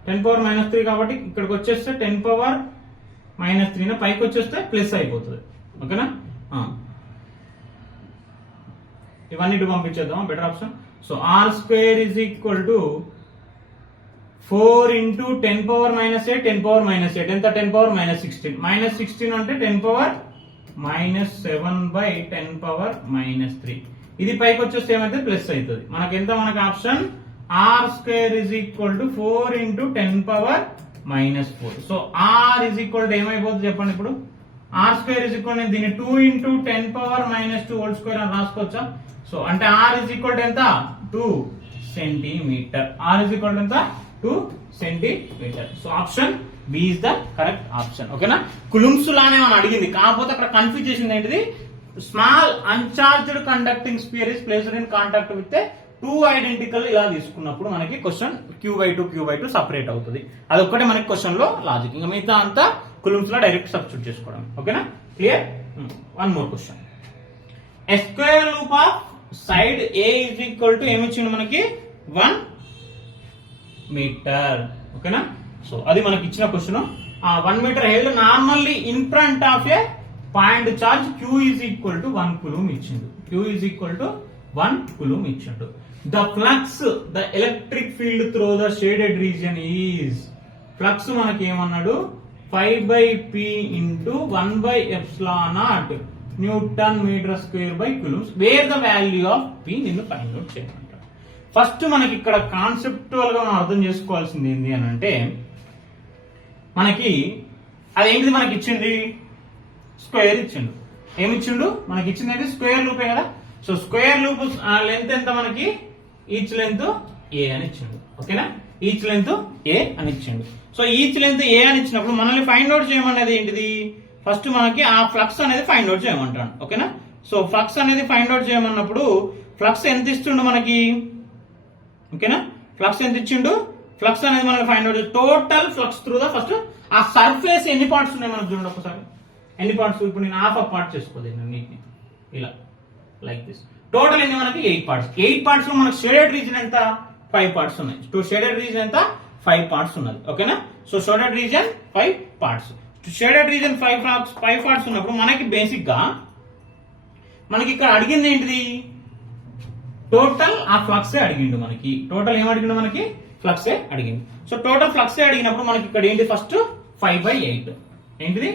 10⁻⁻3 కాబట్టి ఇక్కడికి వచ్చేస్తే 10⁻⁻3 పైకి వచ్చేస్తే ప్లస్ అయిపోతుంది. ఓకేనా. ఇవన్నీ పంపించేద్దాం, బెటర్ ఆప్షన్. సో R² = 4 × 10⁻⁸ 10⁻⁸ ఎంత, 10⁻⁻16. -16 అంటే 10⁻⁷/10⁻⁻3. ఇది పైకి వచ్చేస్తే ఏమైతే ప్లస్ అవుతుంది. మనకి ఎంత, మనకి ఆప్షన్ R² = 4 × 10⁻⁻4. సో R ఏమైపోతుంది చెప్పండి ఇప్పుడు, R² నేను దీన్ని 2 × 10⁻⁻²² అని రాసుకోవచ్చా. సో అంటే R ఎంత, 2 సెంటీమీటర్. R ఎంత, 2 centimetre. So option B is the correct option. ఓకేనా. కులుంబ్స్ లానే మనం అడిగింది, కాకపోతే అక్కడ కన్ఫ్యూజ్ చేసింది ఏంటిది, small uncharged conducting sphere is placed in contact with 2 identical ఇలా తీసుకున్నప్పుడు మనకి క్వశ్చన్ Q/2 సపరేట్ అవుతుంది. అదొక్కటే మనకి క్వశ్చన్ లో లాజిక్. ఇంకా మిగతా అంతా కులుంబ్స్ లో డైరెక్ట్ సబ్స్టిట్యూట్ చేసుకోవడం. ఓకేనా, clear. One more question. A square loop of side A = ఏమి ఇచ్చిండు మనకి, 1 మీటర్. ఓకేనా. సో అది మనకి ఇచ్చిన question. 1 metre held normally in front of a point charge Q = 1 coulomb ఇచ్చిండు. Q = 1 కూలుంబ్ ఇచ్చిండు. The flux, the electric field through the shaded region is, flux మనకి ఏమన్నాడు, 5/P × 1/ε0 Nm²/coulombs where the value of P నిన్ను find out చేయమంటాడు. First మనకి ఇక్కడ conceptual గా మనం అర్థం చేసుకోవాల్సింది ఏంటి అని అంటే, మనకి అదేంటిది, మనకి ఇచ్చింది స్క్వేర్ ఇచ్చిండు. ఏమిచ్చిండు, మనకి ఇచ్చింది ఏంటి, స్క్వేర్ లూపే కదా. సో స్క్వేర్ లూప్ లెంత్ ఎంత మనకి, ఈచ్ లెంత్ A అని ఇచ్చిండు. ఓకేనా, ఈచ్ లెంత్ A అని ఇచ్చిండు. సో ఈచ్ లెంత్ A అని ఇచ్చినప్పుడు మనల్ని ఫైండ్ అవుట్ చేయమనేది ఏంటిది, ఫస్ట్ మనకి ఆ ఫ్లక్స్ అనేది ఫైండ్ అవుట్ చేయమంటాడు. ఓకేనా. సో ఫ్లక్స్ అనేది ఫైండ్ అవుట్ చేయమన్నప్పుడు ఫ్లక్స్ ఎంత ఇస్తుండు మనకి, ఓకేనా, ఫ్లక్స్ ఎంత ఇచ్చిండు, ఫ్లక్స్ అనేది మనకి find out, total flux through the, first ఆ సర్ఫేస్ ఎన్ని పార్ట్స్ ఉన్నాయి మనకు చూడండి ఒకసారి, ఎన్ని పార్ట్స్. ఇప్పుడు నేను హాఫ్ పార్ట్ చేసుకోలేదు నీటిని ఇలా, లైక్ దిస్. టోటల్ ఎన్ని మనకి 8 పార్ట్స్. 8 పార్ట్స్ లో మనకి షేడెడ్ రీజన్ ఎంత, 5 పార్ట్స్ ఉన్నాయి. షేడెడ్ రీజన్ ఎంత, 5 పార్ట్స్ ఉన్నది. ఓకేనా. So shaded reason 5 parts. Shaded reason 5 parts ఉన్నప్పుడు మనకి బేసిక్ గా మనకి ఇక్కడ అడిగింది ఏంటిది, టోటల్ ఆ ఫ్లక్సే అడిగిండు మనకి. టోటల్ ఏం అడిగిండు మనకి, ఫ్లక్సే అడిగింది. సో టోటల్ ఫ్లక్సే అడిగినప్పుడు మనకి ఇక్కడ ఏంటి, ఫస్ట్ 5/8 ఏంటిది,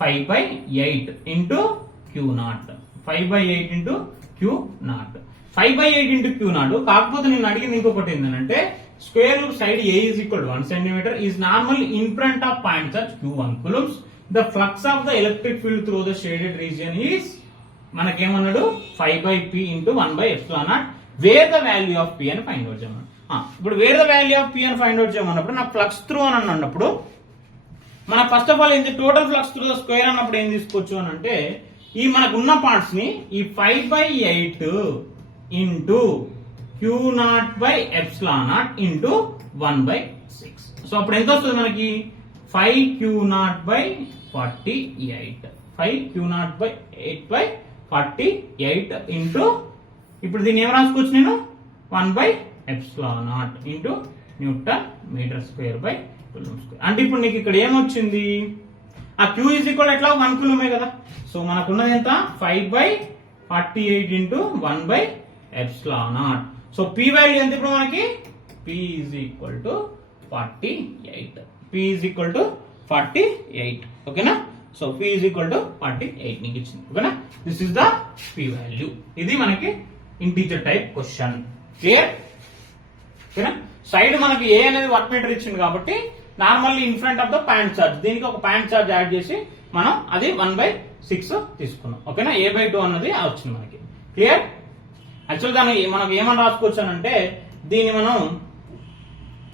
5/8 into Q0. 5/8 into Q0. 5/8 into Q0. కాకపోతే నేను అడిగింది ఇంకొకటి ఏంటంటే, square loop side A = 1 cm is normal in front of point charge Q1 coulombs. The flux of the electric field through the shaded region is, మనకేమన్నాడు, 5/P × 1/ε0 where the value of P అని find out చేయమన్నాడు. ఇప్పుడు wear the value of P అని find out చేయమన్నప్పుడు నాకు flux through అని అన్నప్పుడు మన first of all ఏంటి, total flux through the square అన్నప్పుడు ఏం తీసుకోవచ్చు అని అంటే, ఈ మనకున్న పార్ట్స్ ని ఈ 5/8 ఇంటూ Q0/ε0 ఇంటూ 1/6. సో అప్పుడు ఎంత వస్తుంది మనకి 5Q0/48. 5Q0/8/48 ఇంటూ ఇప్పుడు దీన్ని ఏం రాసుకోవచ్చు నేను 1/ε0 into newton metre square by coulomb square. అంటే ఇప్పుడు నీకు ఇక్కడ ఏమొచ్చింది, ఆ Q ఈజ్ ఈక్వల్ ఎట్లా 1 కూలుంబే కదా. సో మనకున్నది ఎంత 5/48 ఇంటూ 1/ε0. సో P వాల్యూ ఎంత ఇప్పుడు మనకి P is equal to 48. P is equal to 48. ఓకేనా. So P is equal to 48 నీకు ఇచ్చింది. ఓకేనా. This is the P value. ఇది మనకి ఇంటీజర్ టైప్ క్వశ్చన్. క్లియర్. ఓకేనా. సైడ్ మనకి ఏ అనేది 1 మీటర్ ఇచ్చింది కాబట్టి normally in front of the point charge, దీనికి ఒక పాయింట్ చార్జ్ యాడ్ చేసి మనం అది 1/6 తీసుకున్నాం. ఓకేనా. A/2 అన్నది వచ్చింది మనకి. క్లియర్. యాక్చువల్ దాన్ని మనకు ఏమని రాసుకోవచ్చు అంటే దీన్ని మనం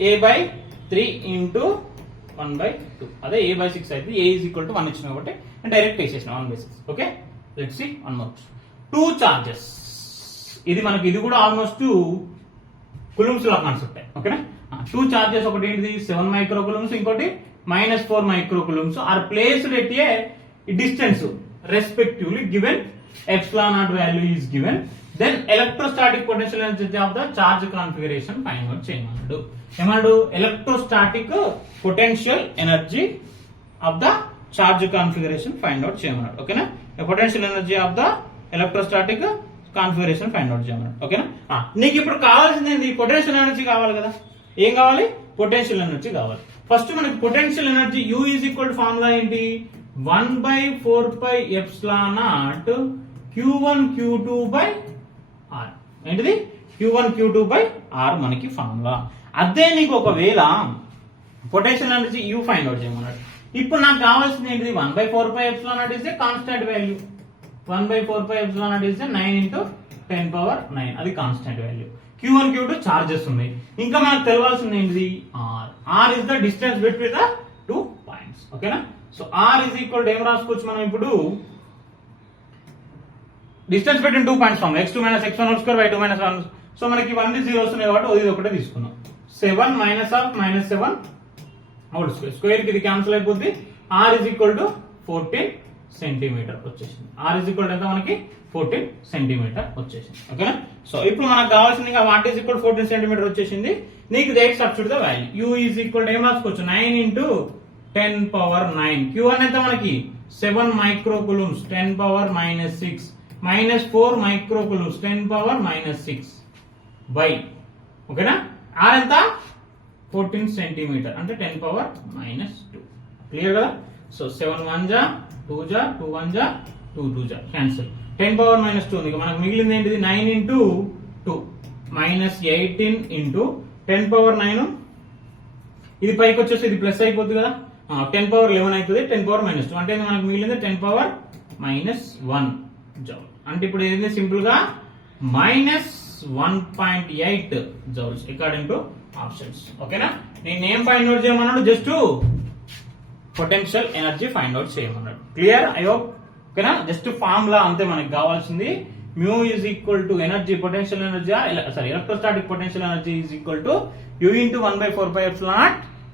A/3 ఇంటూ 1/2, అదే A/6 అయితే A ఈజ్ ఈక్వల్ టు 1 ఇచ్చిన కాబట్టి డైరెక్ట్ వేసేసిన 1/6. Okay. Let's see one more. 2 charges. ఇది మనకి ఇది కూడా ఆల్మోస్ట్ కులుంబ్స్ లా కాన్సెప్ట్. ఓకేనా. 2 చార్జెస్, ఒకటి ఏంటిది 7 మైక్రో కులుంబ్స్, ఇంకోటి -4 micro coulombs are placed at a distance respectively given ε0 value is given. Then electrostatic potential energy of the charge configuration find out చేయమన్నాడు. ఏమన్నాడు, electrostatic potential energy of the charge configuration find out చేయమన్నాడు. ఓకేనా. Potential energy of the electrostatic configuration find out చేయమన్నాడు. ఓకేనా. నీకు ఇప్పుడు కావాల్సింది ఏంటి, పొటెన్షియల్ ఎనర్జీ కావాలి కదా. ఏం కావాలి, పొటెన్షియల్ ఎనర్జీ కావాలి. ఫస్ట్ మనకి potential energy U is equal to formula ఏంటి, 1/4πε0 Q1 Q2/R. ఏంటిది Q1 Q2/R మనకి ఫార్ములా. అదే నీకు ఒకవేళ potential energy U find out చేయమన్నాడు. ఇప్పుడు నాకు కావాల్సింది ఏంటిది, 1/4πε0 is a constant value. 1/4πε0 is 9 into 10⁹ అది constant value. Q1 Q2 charges ఉన్నాయి. ఇంకా మనకు తెలవాల్సింది ఏంటిది R. R is the distance between the 2 points. ఓకేనా. So R is equal to ఏం రాసుకోవచ్చు మనం ఇప్పుడు, distance between 2 points from x2 - x1 2 y2 - 1. So మనకి 1 0 ఉన్నాయి కాబట్టి ఇది ఒకటే తీసుకున్నాం. 7 - -7 హోల్ స్క్వేర్. స్క్వేర్ కి ఇది క్యాన్సిల్ అయిపోద్ది. R is equal to 14 centimetre వచ్చేసింది. R ఇస్ ఈక్వల్ టు ఎంత మనకి 14 సెంటీమీటర్ వచ్చేసింది. ఓకేనా. సో ఇప్పుడు మనకు కావాల్సింది వాట్ ఈస్ ఈక్వల్ 14 సెంటీమీటర్ వచ్చేసింది. నీకు దేనికి substitute the value. U is equal to ఏం రాసుకోవచ్చు, 9 ఇంటూ 10⁹9. Q1 ఎంత మనకి 7 మైక్రో కులుమ్స్ 10⁻⁻6 -4 మైక్రో కులుమ్స్ 10⁻⁻6 బై. ఓకేనా. R ఎంత 14 సెంటీమీటర్ అంటే 10⁻⁻2. క్లియర్ కదా. సో 7 1 జా 2 జా 2 1 జా 2 2 జా క్యాన్సిల్. 10⁻⁻2 ఉంది. మనకు మిగిలింది ఏంటిది 9 ఇంటూ 2 -18 ఇంటూ 10⁻9. ఇది పైకి వచ్చేసి ఇది ప్లస్ అయిపోద్ది కదా. 10⁻11 అవుతుంది. 10⁻-2 అంటే మనకు మిగిలింది 10⁻-1 జౌల్. అంటే ఇప్పుడు ఏంటి సింపుల్ గా -1.8 జౌల్స్ అకార్డింగ్ టు ఆప్షన్స్. ఓకేనా. నేను ఏం ఫైండ్ అవుట్ చేయమన్నాడు, just potential energy find out చేయమన్నాడు. Clear I hope. ఓకేనా. జస్ట్ ఫార్ములా అంతే మనకి కావాల్సింది. mu is equal to energy potential energy electrostatic potential energy is equal to U into 1/4πε0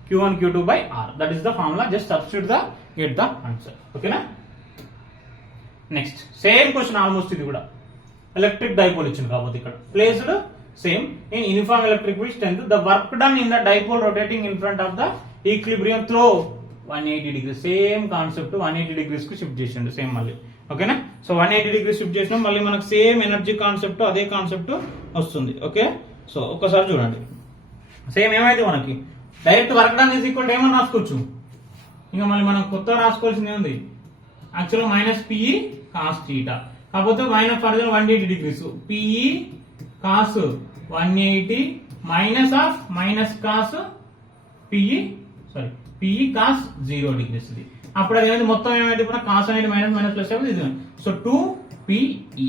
Q1 Q2/R. That is the formula. Just substitute the get the answer. Okay na. Next same question almost ఇది కూడా electric dipole ఇచ్చింది కాబట్టి ఇక్కడ placed same in uniform electric field strength. The work done in the dipole rotating in front of the equilibrium throw 180 degrees. Same concept 180 degrees కు shift చేసిండు same మళ్ళీ. ఓకేనా. So 180 degrees shift చేసినాం మళ్ళీ మనకు సేమ్ ఎనర్జీ కాన్సెప్ట్ అదే concept వస్తుంది. Okay. So ఒక్కసారి చూడండి సేమ్ ఏమైతే మనకి direct work done is equal to ఏమని రాసుకోవచ్చు. ఇంకా మళ్ళీ మనం కొత్త రాసుకోవాల్సింది ఏముంది, యాక్చువల్గా -PE cos θ కాకపోతే -180 degrees PE cos 180 -cos PE cos 0 degrees. ఇది అప్పుడు అది ఏమైంది మొత్తం ఏమైంది ఇప్పుడు కాస్ అనేది మైనస్ ప్లస్ అయిపోయింది. సో 2PE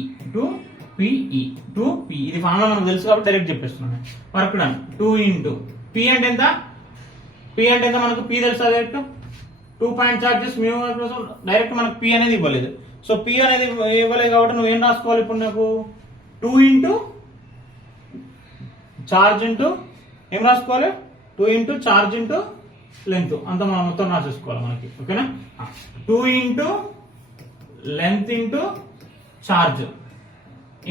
ఇది ఫార్ములా మనకు తెలుసు కాబట్టి డైరెక్ట్ చెప్పేస్తున్నాను. వర్క్ డన్ 2 ఇంటూ P అంటే ఎంత, P అంటే ఎంత మనకు P తెలుసా డైరెక్ట్ 2 పాయింట్ చార్జెస్ డైరెక్ట్ మనకు P అనేది ఇవ్వలేదు. సో పి అనేది ఇవ్వలేదు కాబట్టి నువ్వేం రాసుకోవాలి ఇప్పుడు నాకు 2 ఇంటూ చార్జ్ ఇంటూ ఏం రాసుకోవాలి 2 ఇంటూ చార్జ్ ఇంటూ లెంత్ అంత మనం మొత్తం రాసేసుకోవాలి మనకి ఓకేనా 2 into length into charge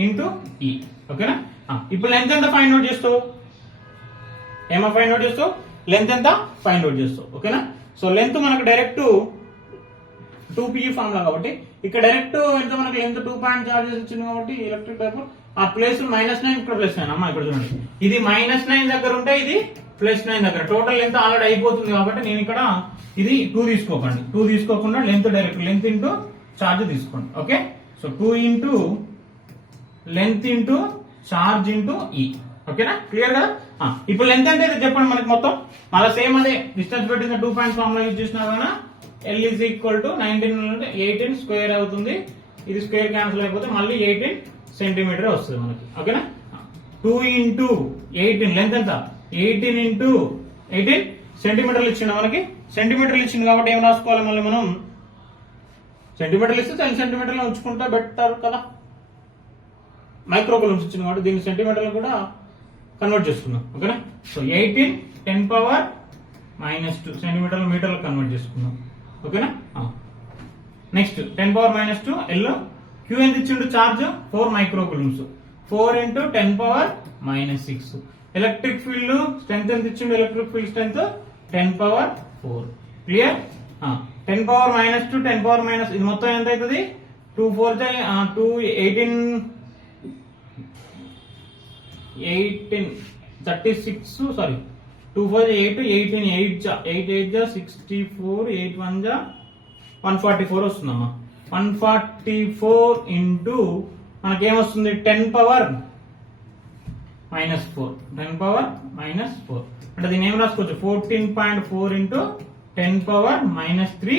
into ఈ ఓకేనా ఇప్పుడు లెంత్ ఎంత ఫైండ్ అవుట్ చేస్తావు ఏమో ఫైండ్ అవుట్ చేస్తావు లెంత్ ఎంత ఫైండ్ అవుట్ చేస్తావు ఓకేనా సో లెంత్ మనకు డైరెక్ట్ 2PE ఫార్ములా కాబట్టి ఇక్కడ డైరెక్ట్ ఎంత మనకి లెంత్ 2 పాయింట్ చార్జెస్ ఇచ్చింది కాబట్టి ఎలక్ట్రిక్ డైపోల్ ఆ ప్లేస్ -9 ఇక్కడ +9 అమ్మా ఇక్కడ చూడండి ఇది -9 దగ్గర ఉంటే ఇది +9 దగ్గర టోటల్ లెంత్ ఆల్రెడీ అయిపోతుంది కాబట్టి నేను ఇక్కడ ఇది 2 తీసుకోకండి 2 తీసుకోకుండా length direct length into charge తీసుకోండి okay so 2 into length into charge into ఈ ఓకేనా క్లియర్ కదా ఇప్పుడు లెంత్ అంటే చెప్పండి మనకి మొత్తం మళ్ళీ సేమ్ అదే డిస్టెన్స్ పెట్టిన 2 పాయింట్ ఫార్ములా యూజ్ చేసినా కదా L is equal to 19 అంటే 18 స్క్వేర్ అవుతుంది ఇది స్క్వేర్ క్యాన్సిల్ అయిపోతే మళ్ళీ 18 సెంటీమీటర్ వస్తుంది మనకి ఓకేనా 2 ఇంటూ 18 లెంత్ ఎంత 18 ఇంటూ 18 సెంటీమీటర్లు ఇచ్చిండు మనకి సెంటీమీటర్లు ఇచ్చింది కాబట్టి ఏం రాసుకోవాలి మళ్ళీ మనం సెంటీమీటర్లు ఇస్తే 10 సెంటీమీటర్లు ఉంచుకుంటే బెటర్ కదా మైక్రో కూలమ్స్ ఇచ్చింది కాబట్టి దీన్ని సెంటీమీటర్లు కూడా కన్వర్ట్ చేసుకుందాం ఓకేనా సో 18 10⁻⁻2 సెంటీమీటర్లు మీటర్లు కన్వర్ట్ చేసుకుందాం ఓకేనా నెక్స్ట్ 10⁻⁻2 ఎల్ క్యూ ఎంత ఇచ్చిండు charge 4 micro coulombs 4 into 10⁻⁻6 electric field strength ఎంత ఇచ్చిండు ఎలక్ట్రిక్ ఫీల్డ్ స్ట్రెంత్ 10⁻4 క్లియర్ 10⁻⁻2 10⁻⁻ ఇది మొత్తం ఎంత అవుతుంది 2 4 2 18 36 సారీ 2 4 8 18 8 8 64 8 1 144 వస్తుందమ్మా 144 ఇంటూ మనకేమొస్తుంది 10⁻⁻4 10⁻⁻4 అంటే దీన్ని ఏం రాసుకోవచ్చు 14.4 ఇంటూ 10⁻⁻3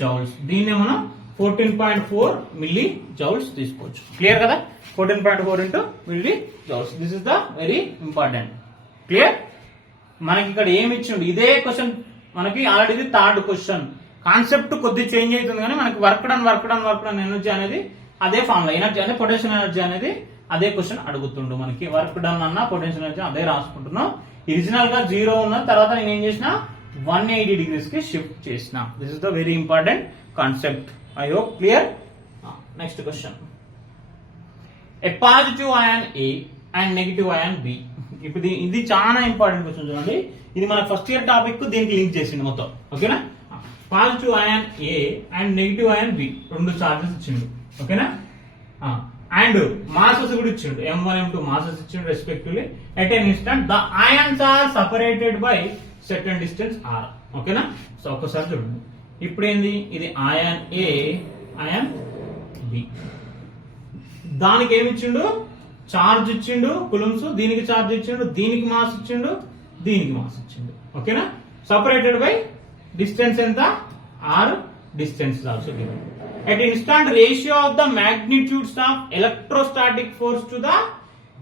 జౌల్స్ దీన్ని మనం 14.4 మిల్లీ జౌల్స్ తీసుకోవచ్చు క్లియర్ కదా 14.4 into milli joules this is the very important clear మనకి ఇక్కడ ఏమి ఇచ్చిండు ఇదే క్వశ్చన్ మనకి ఆల్రెడీ థర్డ్ క్వశ్చన్ కాన్సెప్ట్ కొద్ది చేంజ్ అవుతుంది కానీ మనకి వర్క్ డన్ ఎనర్జీ అనేది అదే ఫార్ములా ఎనర్జీ అంటే పొటెన్షియల్ ఎనర్జీ అనేది అదే క్వశ్చన్ అడుగుతుండు మనకి వర్క్ డన్ అన్న పొటెన్షియల్ ఎనర్జీ అదే రాసుకుంటున్నాం ఒరిజినల్ గా 0 ఉన్న తర్వాత నేను ఏం చేసిన 180 degrees కి షిఫ్ట్ చేసిన this is the very important concept I hope clear next question a positive ion A and negative ion B ఇప్పుడు ఇది చాలా ఇంపార్టెంట్ క్వశ్చన్ చూడండి ఇది మన ఫస్ట్ ఇయర్ టాపిక్ దీనికి లింక్ చేసింది మొత్తం ఓకేనా positive ion A and negative ion B రెండు చార్జెస్ ఇచ్చిండు ఓకేనా అండ్ మాసెస్ కూడా ఇచ్చిండు m1 m2 మాసెస్ ఇచ్చిండు respectively at an instant the ions are separated by certain distance r ఓకేనా సో ఒక్కసారి చూడండి ఇప్పుడు ఏంది ఇది అయాన్ ఏ అయాన్ బి దానికి ఏమి ఇచ్చిండు చార్జ్ ఇచ్చిండు కులమ్స్ దీనికి చార్జ్ ఇచ్చిండు దీనికి మాస్ ఇచ్చిండు దీనికి మాస్ ఇచ్చిండు ఓకేనా సెపరేటెడ్ బై డిస్టెన్స్ ఎంత r distance also given at instant ratio of the magnitudes of electrostatic force to the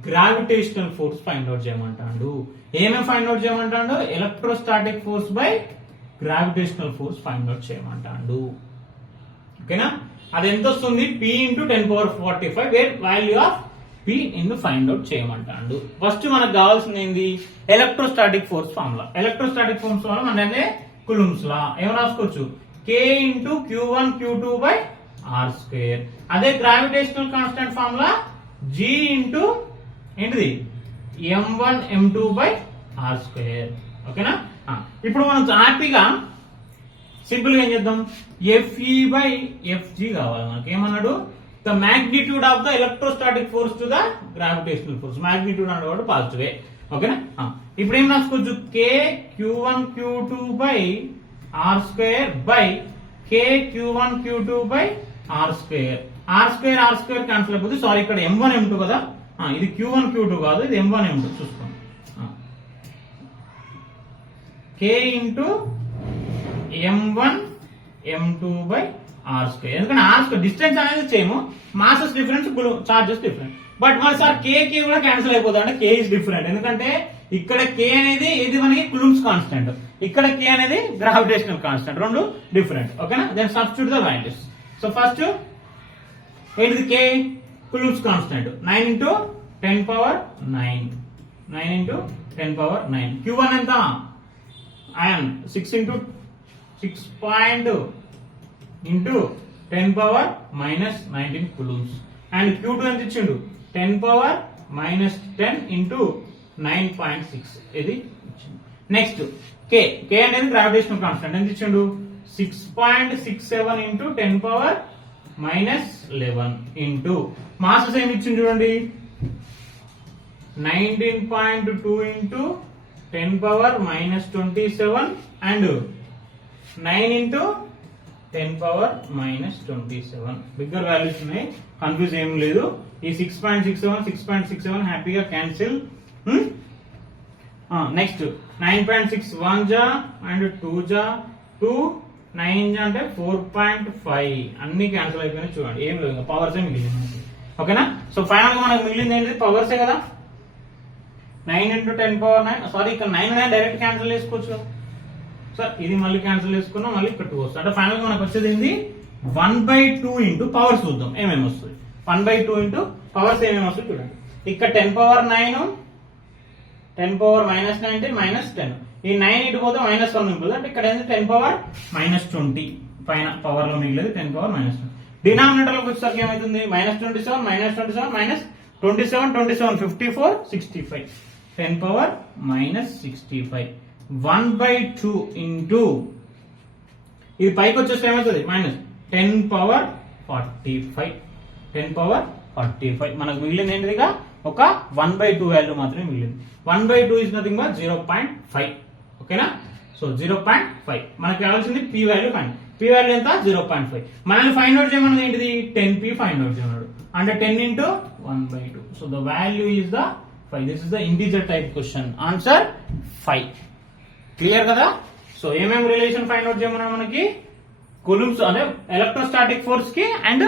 gravitational force find out చేయమంటాడు ఏమేం ఫైండ్ అవుట్ చేయమంటాడు electrostatic force by gravitational force find out చేయమంటాడు ఓకేనా అది ఎంత వస్తుంది p into 10⁻45 where value of p in find out చేయమంటాడు first మనకు కావాల్సింది ఏంది electrostatic force formula electrostatic force formula అంటే కులుమ్స్ లా ఏం రాసుకోవచ్చు k into q1 q2 by r square అదే gravitational constant formula g into ఏంటిది m1 m2 by r square ఓకేనా ఇప్పుడు మనం హ్యాపీగా సింపుల్ గా ఏం చేద్దాం fe by fg కావాలి మనకి ఏమన్నాడు the magnitude of the electrostatic force to the gravitational force magnitude అన్నవాడు పాజిటివ్ ఓకేనా ఇప్పుడు ఏం రాసుకోవచ్చు k q1 q2 by r square by k q1 q2 by r square cancel అయిపోతుంది సారీ ఇక్కడ m1 m2 కదా ఇది q1 q2 కాదు ఇది m1 m2 చూసుకోండి k into m1 m2 by r square ఎందుకంటే r square డిస్టెన్స్ అనేది same masses difference charges different but మరి సార్ k కూడా క్యాన్సిల్ అయిపోతుంది అంటే k ఇస్ డిఫరెంట్ ఎందుకంటే ఇక్కడ k అనేది ఇది మనకి కులుమ్స్ కాన్స్టెంట్ ఇక్కడ k అనేది గ్రావిటేషనల్ కాన్స్టెంట్ రెండు డిఫరెంట్ ఓకేనా then substitute the values so first ఏంటిది K Coulomb's constant 9 into 10 power 9 9 into 10 power 9 q1 ఎంత I'm 6 into 6 into 10 power minus 19 coulombs and q2 ఎంత ఇచ్చిండు 10 power minus 10 into 9.6 ఇది ఇచ్చిండు. నెక్స్ట్ k అనేది గ్రావిటేషనల్ కాన్స్టెంట్ ఎంత ఇచ్చిండు 6.67 into 10 power minus 11 into masses ఏమి ఇచ్చిండు చూడండి 19.2 into 10 power minus 27 and 9 into 10 power minus 27 bigger values ఉన్నాయి కన్ఫ్యూజ్ ఏం లేదు ఈ 6.67 హ్యాపీగా క్యాన్సిల్ నెక్స్ట్ 9.61 జా అండ్ 2 జా 2 9 జా అంటే 4.5 అన్ని క్యాన్సిల్ అయిపోయినాయి చూడండి ఏం లేదు పవర్స్ ఏ మిగిలింది ఓకేనా సో ఫైనల్ గా మనకు మిగిలింది ఏంటి పవర్సే కదా 9 into 10 power 9 సారీ ఇక్కడ 9 డైరెక్ట్ క్యాన్సిల్ చేసుకోవచ్చు కదా సార్ ఇది మళ్ళీ క్యాన్సిల్ చేసుకున్నాం మళ్ళీ ఇక్కడ 2 వస్తుంది అంటే ఫైనల్ గా మనకు వచ్చేది ఏంది 1/2 ఇంటూ పవర్స్ చూద్దాం ఏమేమి వస్తుంది 1/2 ఇంటూ పవర్స్ ఏమేమి వస్తుంది చూడండి ఇక్కడ 10 power 9 10 power minus 9 minus 10 ఈ 9 ఇటు పోతే -1 ఉంటుంది అంటే ఇక్కడ ఏంది 10 power minus 20 పైన పవర్ లో మిగిలేదు 10 power minus 20 డినామినేటర్ లోకి వచ్చేసరికి ఏమవుతుంది -27 -27 minus 27 54 65 10 power minus 65 1/2 into ఇది పైకి వచ్చేస్తే ఏమవుతుంది మైనస్ 10 power 45 10 power 45 మనకు మిగిలింది ఏంటిదిగా ఒక 1/2 వాల్యూ మాత్రమే మిగిలింది 1/2 ఇస్ నథింగ్ బట్ 0.5 ఓకేనా సో 0.5 మనకు కావాల్సింది p value find p value ఎంత 0.5 మనల్ని ఫైండ్ అవుట్ చేయమన్నది ఏంటిది 10p ఫైండ్ అవుట్ చేయమన్నాడు అంటే 10 into 1/2 so the value is the 5 this is the integer type question answer 5 clear కదా సో ఏమేమి రిలేషన్ ఫైండ్ అవుట్ చేయమన్నాడు మనకి కూలుంబ్స్ అంటే ఎలక్ట్రోస్టాటిక్ ఫోర్స్ కి అండ్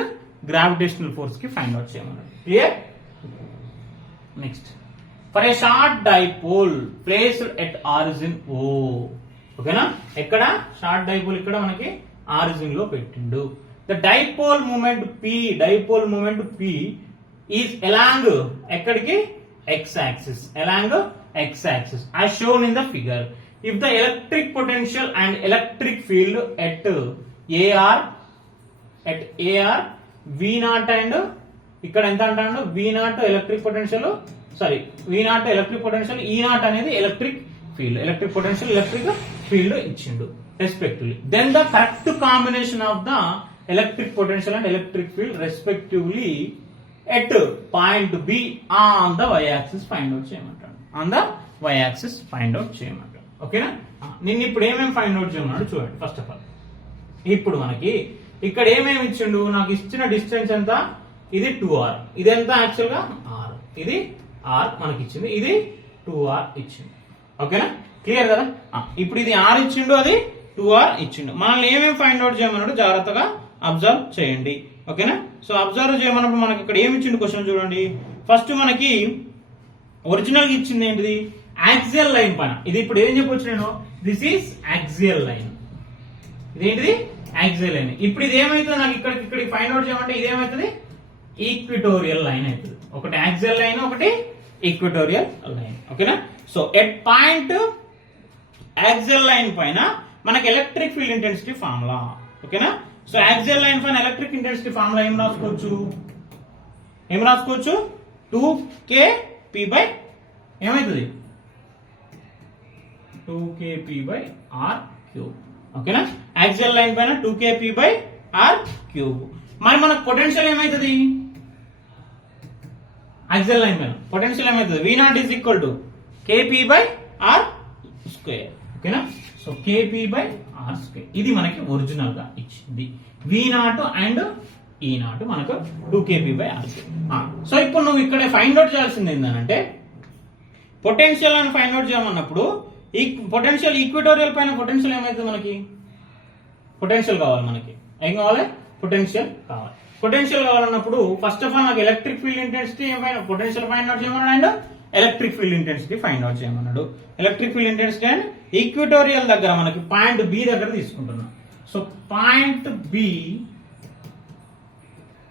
గ్రావిటేషనల్ ఫోర్స్ కి ఫైండ్ అవుట్ చేయమన్నాడు clear next for a short dipole placed at origin O ఓకేనా ఎక్కడ షార్ట్ డైపోల్ ఇక్కడ మనకి ఆరిజిన్ లో పెట్టిండు the dipole moment P is along ఎక్కడికి x axis along x axis as shown in the figure if the electric potential and electric field at AR V0 and ఇక్కడ ఎంత అంటాడు V0 electric potential sorry V0 electric potential E0 అనేది electric potential electric field ఇచ్చిండు respectively then the correct combination of the electric potential and electric field respectively at point B on the y axis find out చేయమంటాడు ఓకేనా నిన్న ఇప్పుడు ఏమేమి find out చేయమన్నాడు చూడండి first of all ఇప్పుడు మనకి ఇక్కడ ఏమేమి ఇచ్చిండు నాకు ఇచ్చిన డిస్టెన్స్ ఎంత ఇది 2r ఇది ఎంత యాక్చువల్ గా r ఇది r మనకి ఇచ్చింది ఇది 2r ఇచ్చింది ఓకేనా క్లియర్ కదా ఇప్పుడు ఇది r ఇచ్చిండు అది 2r ఇచ్చిండు మనల్ని ఏమేమి ఫైండ్ అవుట్ చేయమన్నాడు జాగ్రత్తగా అబ్జర్వ్ చేయండి ఓకేనా సో అబ్జర్వ్ చేయమన్నప్పుడు మనకి ఇక్కడ ఏమి ఇచ్చిండు క్వశ్చన్ చూడండి ఫస్ట్ మనకి ఒరిజినల్ ఇచ్చింది ఏంటిది యాక్సియల్ లైన్ పైన ఇది ఇప్పుడు ఏం చెప్పొచ్చు నేను దిస్ ఈస్ యాక్సియల్ లైన్ ఇదేంటిది యాక్సియల్ లైన్ ఇప్పుడు ఇది ఏమైతుంది నాకు ఇక్కడికి ఫైండ్ అవుట్ చేయమంటే ఇది ఏమైతుంది ఈక్విటోరియల్ లైన్ అవుతుంది ఒకటి యాక్సియల్ లైన్ ఒకటి ఈక్విటోరియల్ లైన్ ఓకేనా so at point axial line పైన మనకి ఎలక్ట్రిక్ ఫీల్డ్ ఇంటెన్సిటీ ఫార్ములా ఓకేనా సో యాక్సియల్ లైన్ పైన ఎలక్ట్రిక్ ఇంటెన్సిటీ ఫార్ములా ఏం రాసుకోవచ్చు 2kp బై ఏమైతుంది 2kp బై r క్యూబ్ ఓకేనా యాక్సియల్ లైన్ పైన 2kp బై r క్యూబ్ మరి మనకు పొటెన్షియల్ ఏమైతుంది యాక్సియల్ లైన్ పైన పొటెన్షియల్ ఏమైతుంది v0 is equal to kp by r square ఓకేనా సో kp బై r స్క్వేర్ ఇది మనకి ఒరిజినల్ గా ఇచ్చింది v0 అండ్ E0 మనకు 2kp by r square so ఇప్పుడు నువ్వు ఇక్కడ ఫైండ్ అవుట్ చేయాల్సింది ఏంటంటే పొటెన్షియల్ అని ఫైండ్ అవుట్ చేయమన్నప్పుడు ఈ పొటెన్షియల్ ఈక్విటోరియల్ పైన పొటెన్షియల్ ఏమైతుంది మనకి పొటెన్షియల్ కావాలి మనకి ఏం కావాలి పొటెన్షియల్ కావాలన్నప్పుడు ఫస్ట్ ఆఫ్ ఆల్ నాకు electric field intensity potential find out చేయమన్నాడు and electric field intensity find out చేయమన్నాడు electric field intensity and equatorial దగ్గర మనకి పాయింట్ బి దగ్గర తీసుకుంటున్నాం సో పాయింట్ బి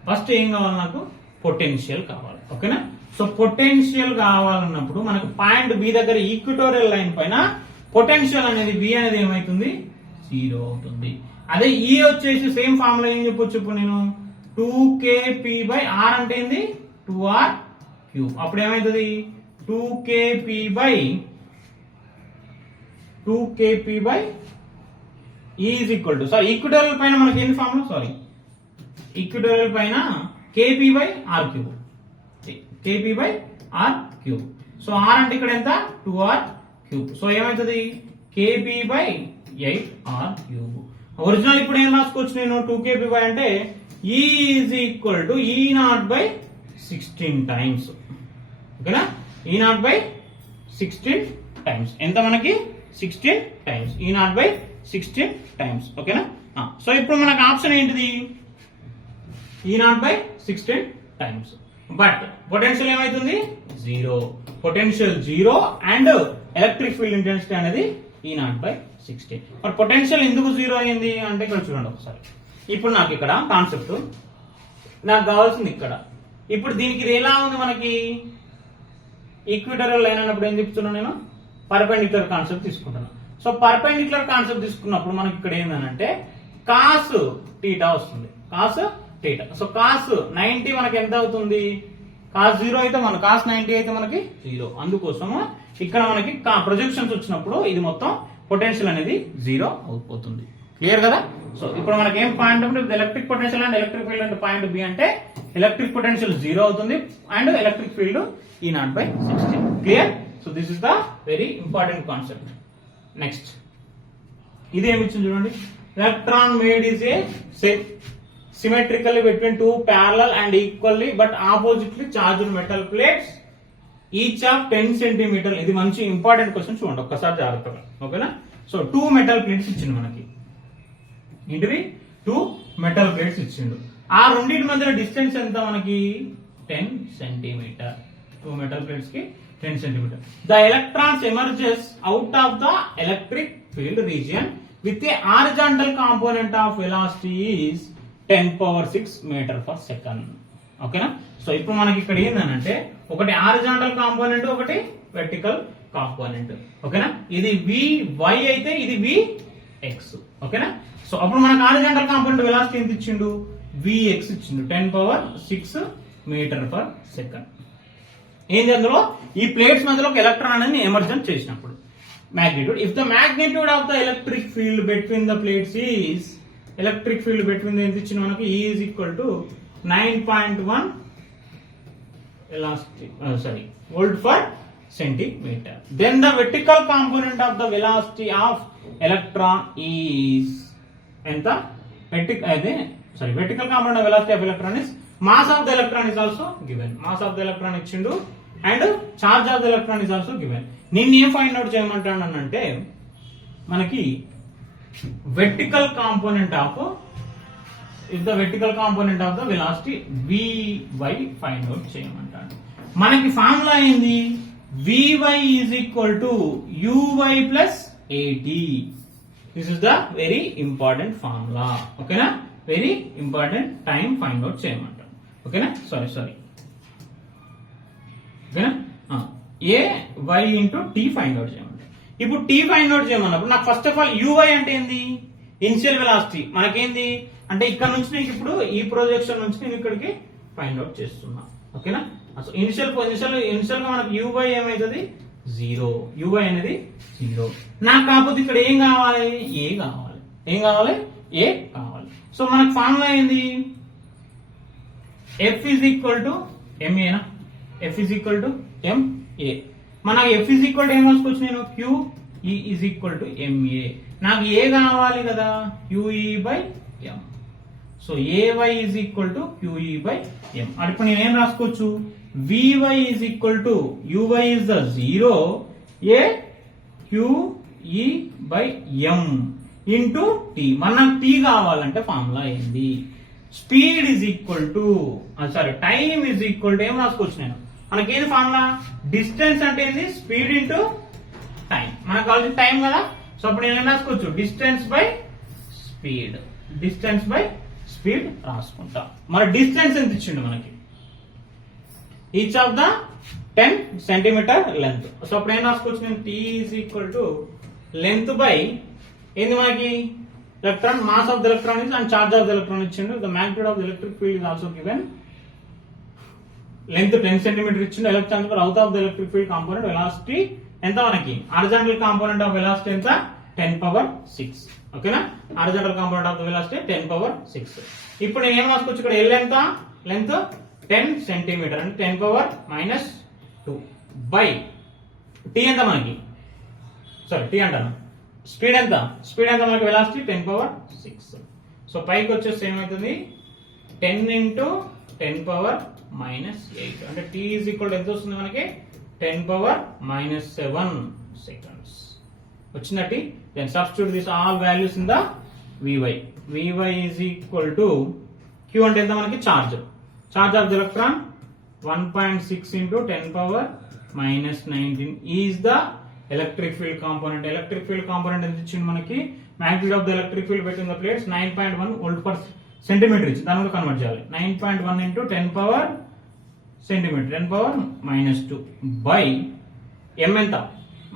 ఫస్ట్ ఏం కావాలి నాకు పొటెన్షియల్ కావాలి. ఓకేనా? సో పొటెన్షియల్ కావాలన్నప్పుడు మనకు పాయింట్ బి దగ్గర ఈక్వటోరియల్ లైన్ పైన పొటెన్షియల్ అనేది బి అనేది ఏమైతుంది 0 అవుతుంది. అదే ఈ వచ్చేసి సేమ్ ఫార్ములా ఏం చెప్పొచ్చు ఇప్పుడు నేను 2kp/r అంటే ఏంది 2r3. అప్పుడు ఏమైతుంది 2kp/e is equal to equatorial పైన మనకి ఏంది ఫార్ములా ఈక్వటోరియల్ పైన kp/r3 kp/r3. సో r అంటే ఇక్కడ ఎంత 2r3. సో ఏమైతుంది kp/8r3. ఒరిజినల్ ఇప్పుడు ఏం రాసుకోవచ్చు నేను 2kp అంటే E is equal to E0/16 times. ఓకేనా? E0/16 టైమ్స్ ఎంత మనకి 16 టైమ్స్ E0/16 టైమ్స్. ఓకేనా? సో ఇప్పుడు మనకు ఆప్షన్ ఏంటిది E0/16 టైమ్స్. బట్ పొటెన్షియల్ ఏమైతుంది 0. Potential 0 and electric field intensity అనేది E0/16. మరి పొటెన్షియల్ ఎందుకు 0 అయింది అంటే ఇక్కడ చూడండి ఒకసారి. ఇప్పుడు నాకు ఇక్కడ కాన్సెప్ట్ నాకు కావాల్సింది ఇక్కడ. ఇప్పుడు దీనికి ఇది ఎలా ఉంది మనకి ఈక్వటోరియల్ లైన్ అన్నప్పుడు ఏం చెప్తున్నాను నేను పర్పెండిక్యులర్ కాన్సెప్ట్ తీసుకుంటున్నాను. సో పర్పెండిక్యులర్ కాన్సెప్ట్ తీసుకున్నప్పుడు మనకి ఇక్కడ ఏంటంటే కాస్ థీటా వస్తుంది. Cos theta. సో కాస్ 90 మనకి ఎంత అవుతుంది కాస్ 0 అయితే మన కాస్ 90 అయితే మనకి 0. అందుకోసము ఇక్కడ మనకి ప్రొజెక్షన్స్ వచ్చినప్పుడు ఇది మొత్తం పొటెన్షియల్ అనేది 0 అయిపోతుంది. క్లియర్ కదా? సో ఇప్పుడు మనకి ఏం పాయింట్ అంటే electric potential and electric field అంటే పాయింట్ బి అంటే ఎలక్ట్రిక్ పొటెన్షియల్ 0 అవుతుంది and electric field E0/16. Clear? So this is the very important concept. Next ఇది ఏమి ఇచ్చింది చూడండి. Electron made is a symmetrically between two parallel and equally but oppositely charged metal plates each of 10 cm. ఇది మంచి important question చూడండి ఒక్కసారి జాగ్రత్తగా. ఓకేనా? సో 2 మెటల్ ప్లేట్స్ ఇచ్చిండు మనకి. ఏంటివి 2 మెటల్ ప్లేట్స్ ఇచ్చిండు. ఆ రెండింటి మధ్య డిస్టెన్స్ ఎంత మనకి 10 cm. 2 మెటల్ ప్లేట్స్ కి 10 cm. The electrons emerges out of the electric field region with a horizontal component of velocity is 10⁶ metre per second. ఓకేనా? సో ఇప్పుడు మనకి ఇక్కడ ఏంటంటే ఒకటి హారిజాంటల్ కాంపోనెంట్ ఒకటి వెర్టికల్ కాంపోనెంట్. ఓకేనా? ఇది vy అయితే ఇది vx. ఓకేనా? సో అప్పుడు మనకు హారిజాంటల్ కాంపోనెంట్ వెలాసిటీ ఎంత ఇచ్చిండు vx ఇచ్చిండు 10⁶ మీటర్ పర్ సెకండ్. ఏంది అందులో ఈ ప్లేట్స్ మధ్యలో ఒక ఎలక్ట్రాన్ అనేది ఎమర్జెంట్ చేసినప్పుడు magnitude. If the magnitude of the electric field between the plates is electric field between ఎంత ఇచ్చిన మనకి E is equal to 9.1 volt per centimeter. Then the vertical component of the velocity of electron is ఎంత vertical component of velocity of electron is mass of the electron is also given. Mass of the electron ఇచ్చిండు and charge of the electron is also given. నేను ఏం find out చేయమంటానంటే మనకి vertical component of the velocity vy find out చేయమంటాను. మనకి formula ఏంది vy is equal to uy plus at. This is the very important formula. ఓకేనా? Very important time find out చేయమంటాను. ఓకేనా? Sorry ఓకేనా? a y into t find out చేయమంటాను. ఇప్పుడు t find out చేయమన్నప్పుడు నాకు first of all uy అంటే ఏంది initial velocity. మనకేంది అంటే ఇక్కడ నుంచి నీకు ఇప్పుడు ఈ ప్రొజెక్షన్ నుంచి నేను ఇక్కడికి ఫైండ్ అవుట్ చేస్తున్నా. ఓకేనా? సో ఇనిషియల్ గా మనకు uy ఏమైతుంది 0. uy అనేది 0. నాకు కాకపోతే ఇక్కడ ఏం కావాలి a కావాలి. ఏం కావాలి a కావాలి. సో మనకు ఫార్ములా ఏంది f is equal to ma నా f is equal to ma. మన f is equal to ఏం రాసుకోవచ్చు నేను qe is equal to ma. నాకు a కావాలి కదా qe/m. So ay is equal to qe/m. ఇప్పుడు నేను ఏం రాసుకోవచ్చు vy is equal to uy is the 0 a qe/m into t. మనకు t కావాలంటే ఫార్ములా ఏంది speed is equal to time is equal to ఏం రాసుకోవచ్చు నేను మనకి ఏది ఫార్ములా డిస్టెన్స్ అంటే ఏంది స్పీడ్ ఇంటూ టైం. మనకు కావాల్సిన టైం కదా. సో అప్పుడు నేను ఏం రాసుకోవచ్చు డిస్టెన్స్ బై స్పీడ్ రాసుకుంటా. మన డిస్టెన్స్ ఎంత ఇచ్చిండు మనకి, each of the 10 centimetre length. So అప్పుడు ఏం రాసుకోవచ్చు నేను, T is equal to length by ఏంది మనకి electron, mass of the electron and charge of the electron ఇచ్చిండు. The magnitude of the electric field is also given. Length 10 centimetre ఇచ్చిండు. Electron out of the electric field component velocity ఎంత మనకి, horizontal component of velocity ఎంత, 10⁶. ఓకేనా, horizontal component of the velocity 10⁶. ఇప్పుడు నేను ఏం రాసుకోవచ్చు ఇక్కడ, L ఎంత, లెంత్ 10 సెంటీమీటర్ అంటే 10⁻², బై T ఎంత మనకి, సారీ T అంటాను, స్పీడ్ ఎంత, స్పీడ్ ఎంత మనకి, వెలాసిటీ 10⁶. సో పైకి వచ్చేసి ఏమవుతుంది, 10 × 10⁻⁸ అంటే T ఈజ్ ఈక్వల్ ఎంత వస్తుంది మనకి, 10⁻⁷ seconds వచ్చిందటి. Then substitute this all values in the Vy. Vy is equal to Q అంటే ఎంత మనకి, charge of the electron 1.6 × 10⁻⁻19 is the electric field component. Electric field component ఎంత ఇచ్చింది మనకి, magnitude of the electric field between the plates 9.1 volt per centimetre ఇచ్చి దాని కూడా convert చేయాలి. 9.1 × 10⁻⁻² సెంటీమీటర్ 10⁻⁻² బై m ఎంత,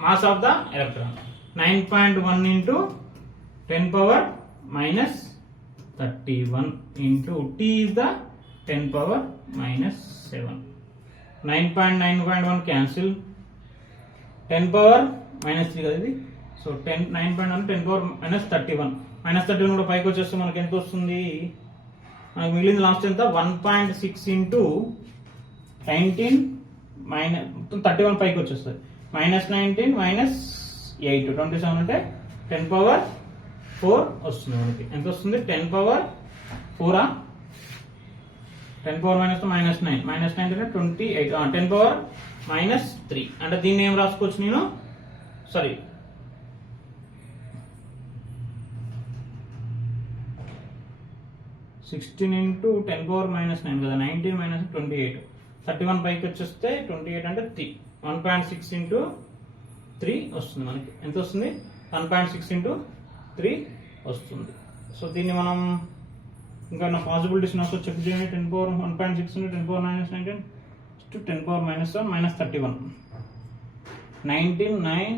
mass of the electron 9.1 × 10⁻⁻31 × T is the 10⁻⁻7. 9.9.1 cancel, 10⁻⁻3 కదా ఇది. సో 9.1 10⁻⁻31 -31 కూడా పైకి వచ్చేస్తే మనకి ఎంత వస్తుంది, మనకి మిగిలింది లాస్ట్ ఎంత, 1.6 × 19 31 పైకి వచ్చేస్తుంది, -19 -8 27 అంటే 10⁻⁴ వస్తుంది మనకి. ఎంత వస్తుంది, 10⁻⁴. 10⁻⁻9 -9 అంటే 28, 10⁻⁻3 అంటే దీన్ని ఏం రాసుకోవచ్చు నేను, సారీ 16 × 10⁻⁻9 కదా, 19 - 28 31 పైకి వచ్చేస్తే 28 అంటే 3 1.6 × 3 వస్తుంది మనకి. ఎంత వస్తుంది, 1.6 × 3 వస్తుంది. సో దీన్ని మనం ఇంకా నా పాసిబిలిటీస్ నాకు చెక్ చేయండి. 1.6 × 10⁻⁻19 to 10⁻⁻7 -31 19 9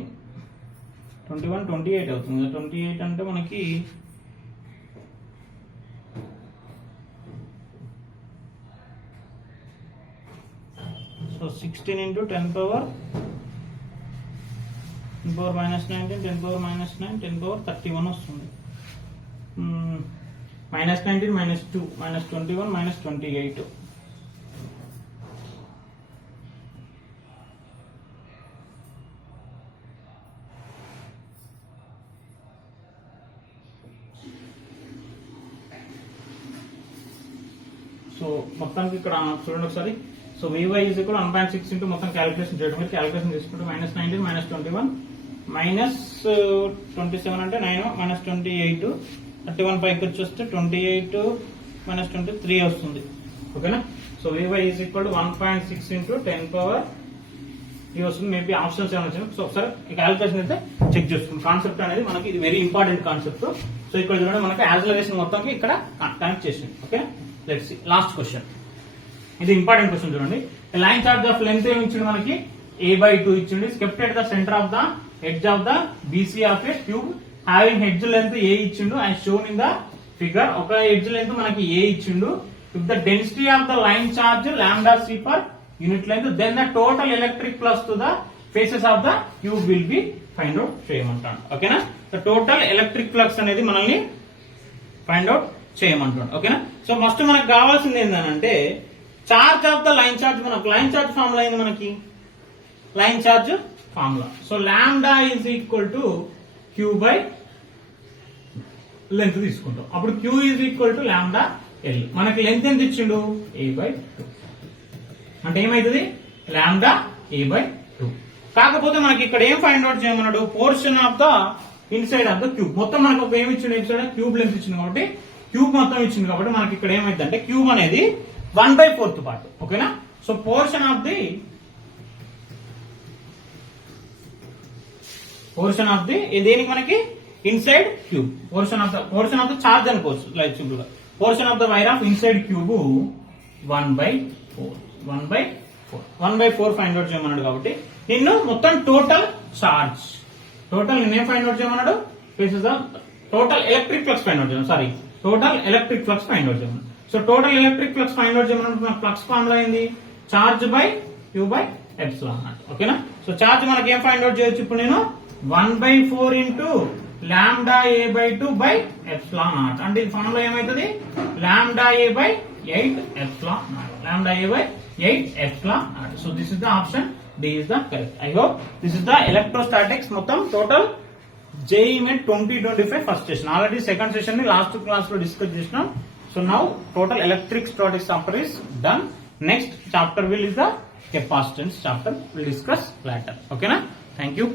21 28 అవుతుంది. 28 అంటే మనకి సో 16 × 10⁻⁻19 10⁻⁻9 10⁻31 వస్తుంది. -19 -2 -21 -28 సో మొత్తానికి ఇక్కడ చూడండి ఒకసారి. సో Vy ఈజ్ ఈక్వల్ 1.6 × మొత్తం క్యాలిక్యులేషన్ చేయడం, మీరు క్యాలిక్యులేషన్ తీసుకుంటే -19 -21 -27 అంటే 9 -28 31 పైకి వచ్చేస్తే 28 -23 వస్తుంది. ఓకేనా. సో Vy ఈజ్ ఈక్వల్ 1.6 × 10⁻³ వస్తుంది. మేబీ ఆప్షన్స్ ఏమైనా వచ్చింది. సో ఒకసారి ఈ క్యాలిక్యులేషన్ అయితే చెక్ చేసుకుంటాం. కాన్సెప్ట్ అనేది మనకి ఇది వెరీ ఇంపార్టెంట్ కాన్సెప్ట్. సో ఇక్కడ చూడండి మనకి యాక్సిలరేషన్ మొత్తంకి ఇక్కడ కనెక్ట్ చేసింది. Okay, let's see last question. ఇది ఇంపార్టెంట్ క్వశ్చన్ చూడండి. లైన్ చార్జ్ ఆఫ్ లెంత్ ఏమి ఇచ్చిండు మనకి, a/2 ఇచ్చిండు. kept at the center of the edge of the BC of a tube having edge length a ఇచ్చిండు as shown in the figure. ఒక edge length మనకి a ఇచ్చిండు. if the density of the line charge λc per unit length, then the total electric flux to the faces of the tube will be find out చేయమంటాడు. ఓకేనా. the total electric flux అనేది మనల్ని find out చేయమంటాడు. ఓకేనా. So first మనకు కావాల్సింది ఏంటంటే charge of the line charge. మనకు line charge formula అయింది మనకి, line charge formula. So lambda is equal to Q by length తీసుకుంటాం. అప్పుడు Q is equal to lambda L. మనకి లెంత్ ఎంత ఇచ్చిండు, a/2 అంటే ఏమైతుంది, లాంబ్డా a/2. కాకపోతే మనకి ఇక్కడ ఏం ఫైండ్ అవుట్ చేయమన్నాడు, portion of the inside of the cube. మొత్తం మనకు ఒక ఏమి ఇచ్చిండు, ఇన్సైడ్ క్యూబ్ లెంత్ ఇచ్చింది కాబట్టి క్యూబ్ మొత్తం ఇచ్చింది కాబట్టి మనకి ఇక్కడ ఏమైంది అంటే క్యూబ్ అనేది 1/4 పార్ట్. ఓకేనా. సో పోర్షన్ ఆఫ్ ది దేనికి మనకి inside cube, portion of the charge అనుకోవచ్చు లైక్ సింపుల్ గా. Portion of the wire of inside cube 1/4 find out చేయమన్నాడు కాబట్టి నిన్ను మొత్తం టోటల్ చార్జ్ నిన్నేం ఫైండ్ అవుట్ చేయమన్నాడు total electric flux find out చేయమన్నాడు total electric flux find out చేయమన్నాడు. So total electric flux find out చేయమన్నప్పుడు మనకు ఫ్లక్స్ ఫార్ములా అయింది charge by Q by epsilon naught. ఓకేనా. సో చార్జ్ మనకి ఏం ఫైండ్ అవుట్ చేయొచ్చు ఇప్పుడు నేను 1/4 into lambda A by 2 by epsilon naught అంటే ఈ ఫార్ములా ఏమైతుంది lambda A by 8 epsilon naught lambda A by 8 epsilon naught. So this is the option D is the correct. I hope this is the electrostatics మొత్తం total JEE Main 2025 first session. Already second session ని last class లో discuss చేసినాం. So now total electric statics chapter is done. Next chapter will is the capacitance chapter. We'll discuss later. Okay na? Thank you.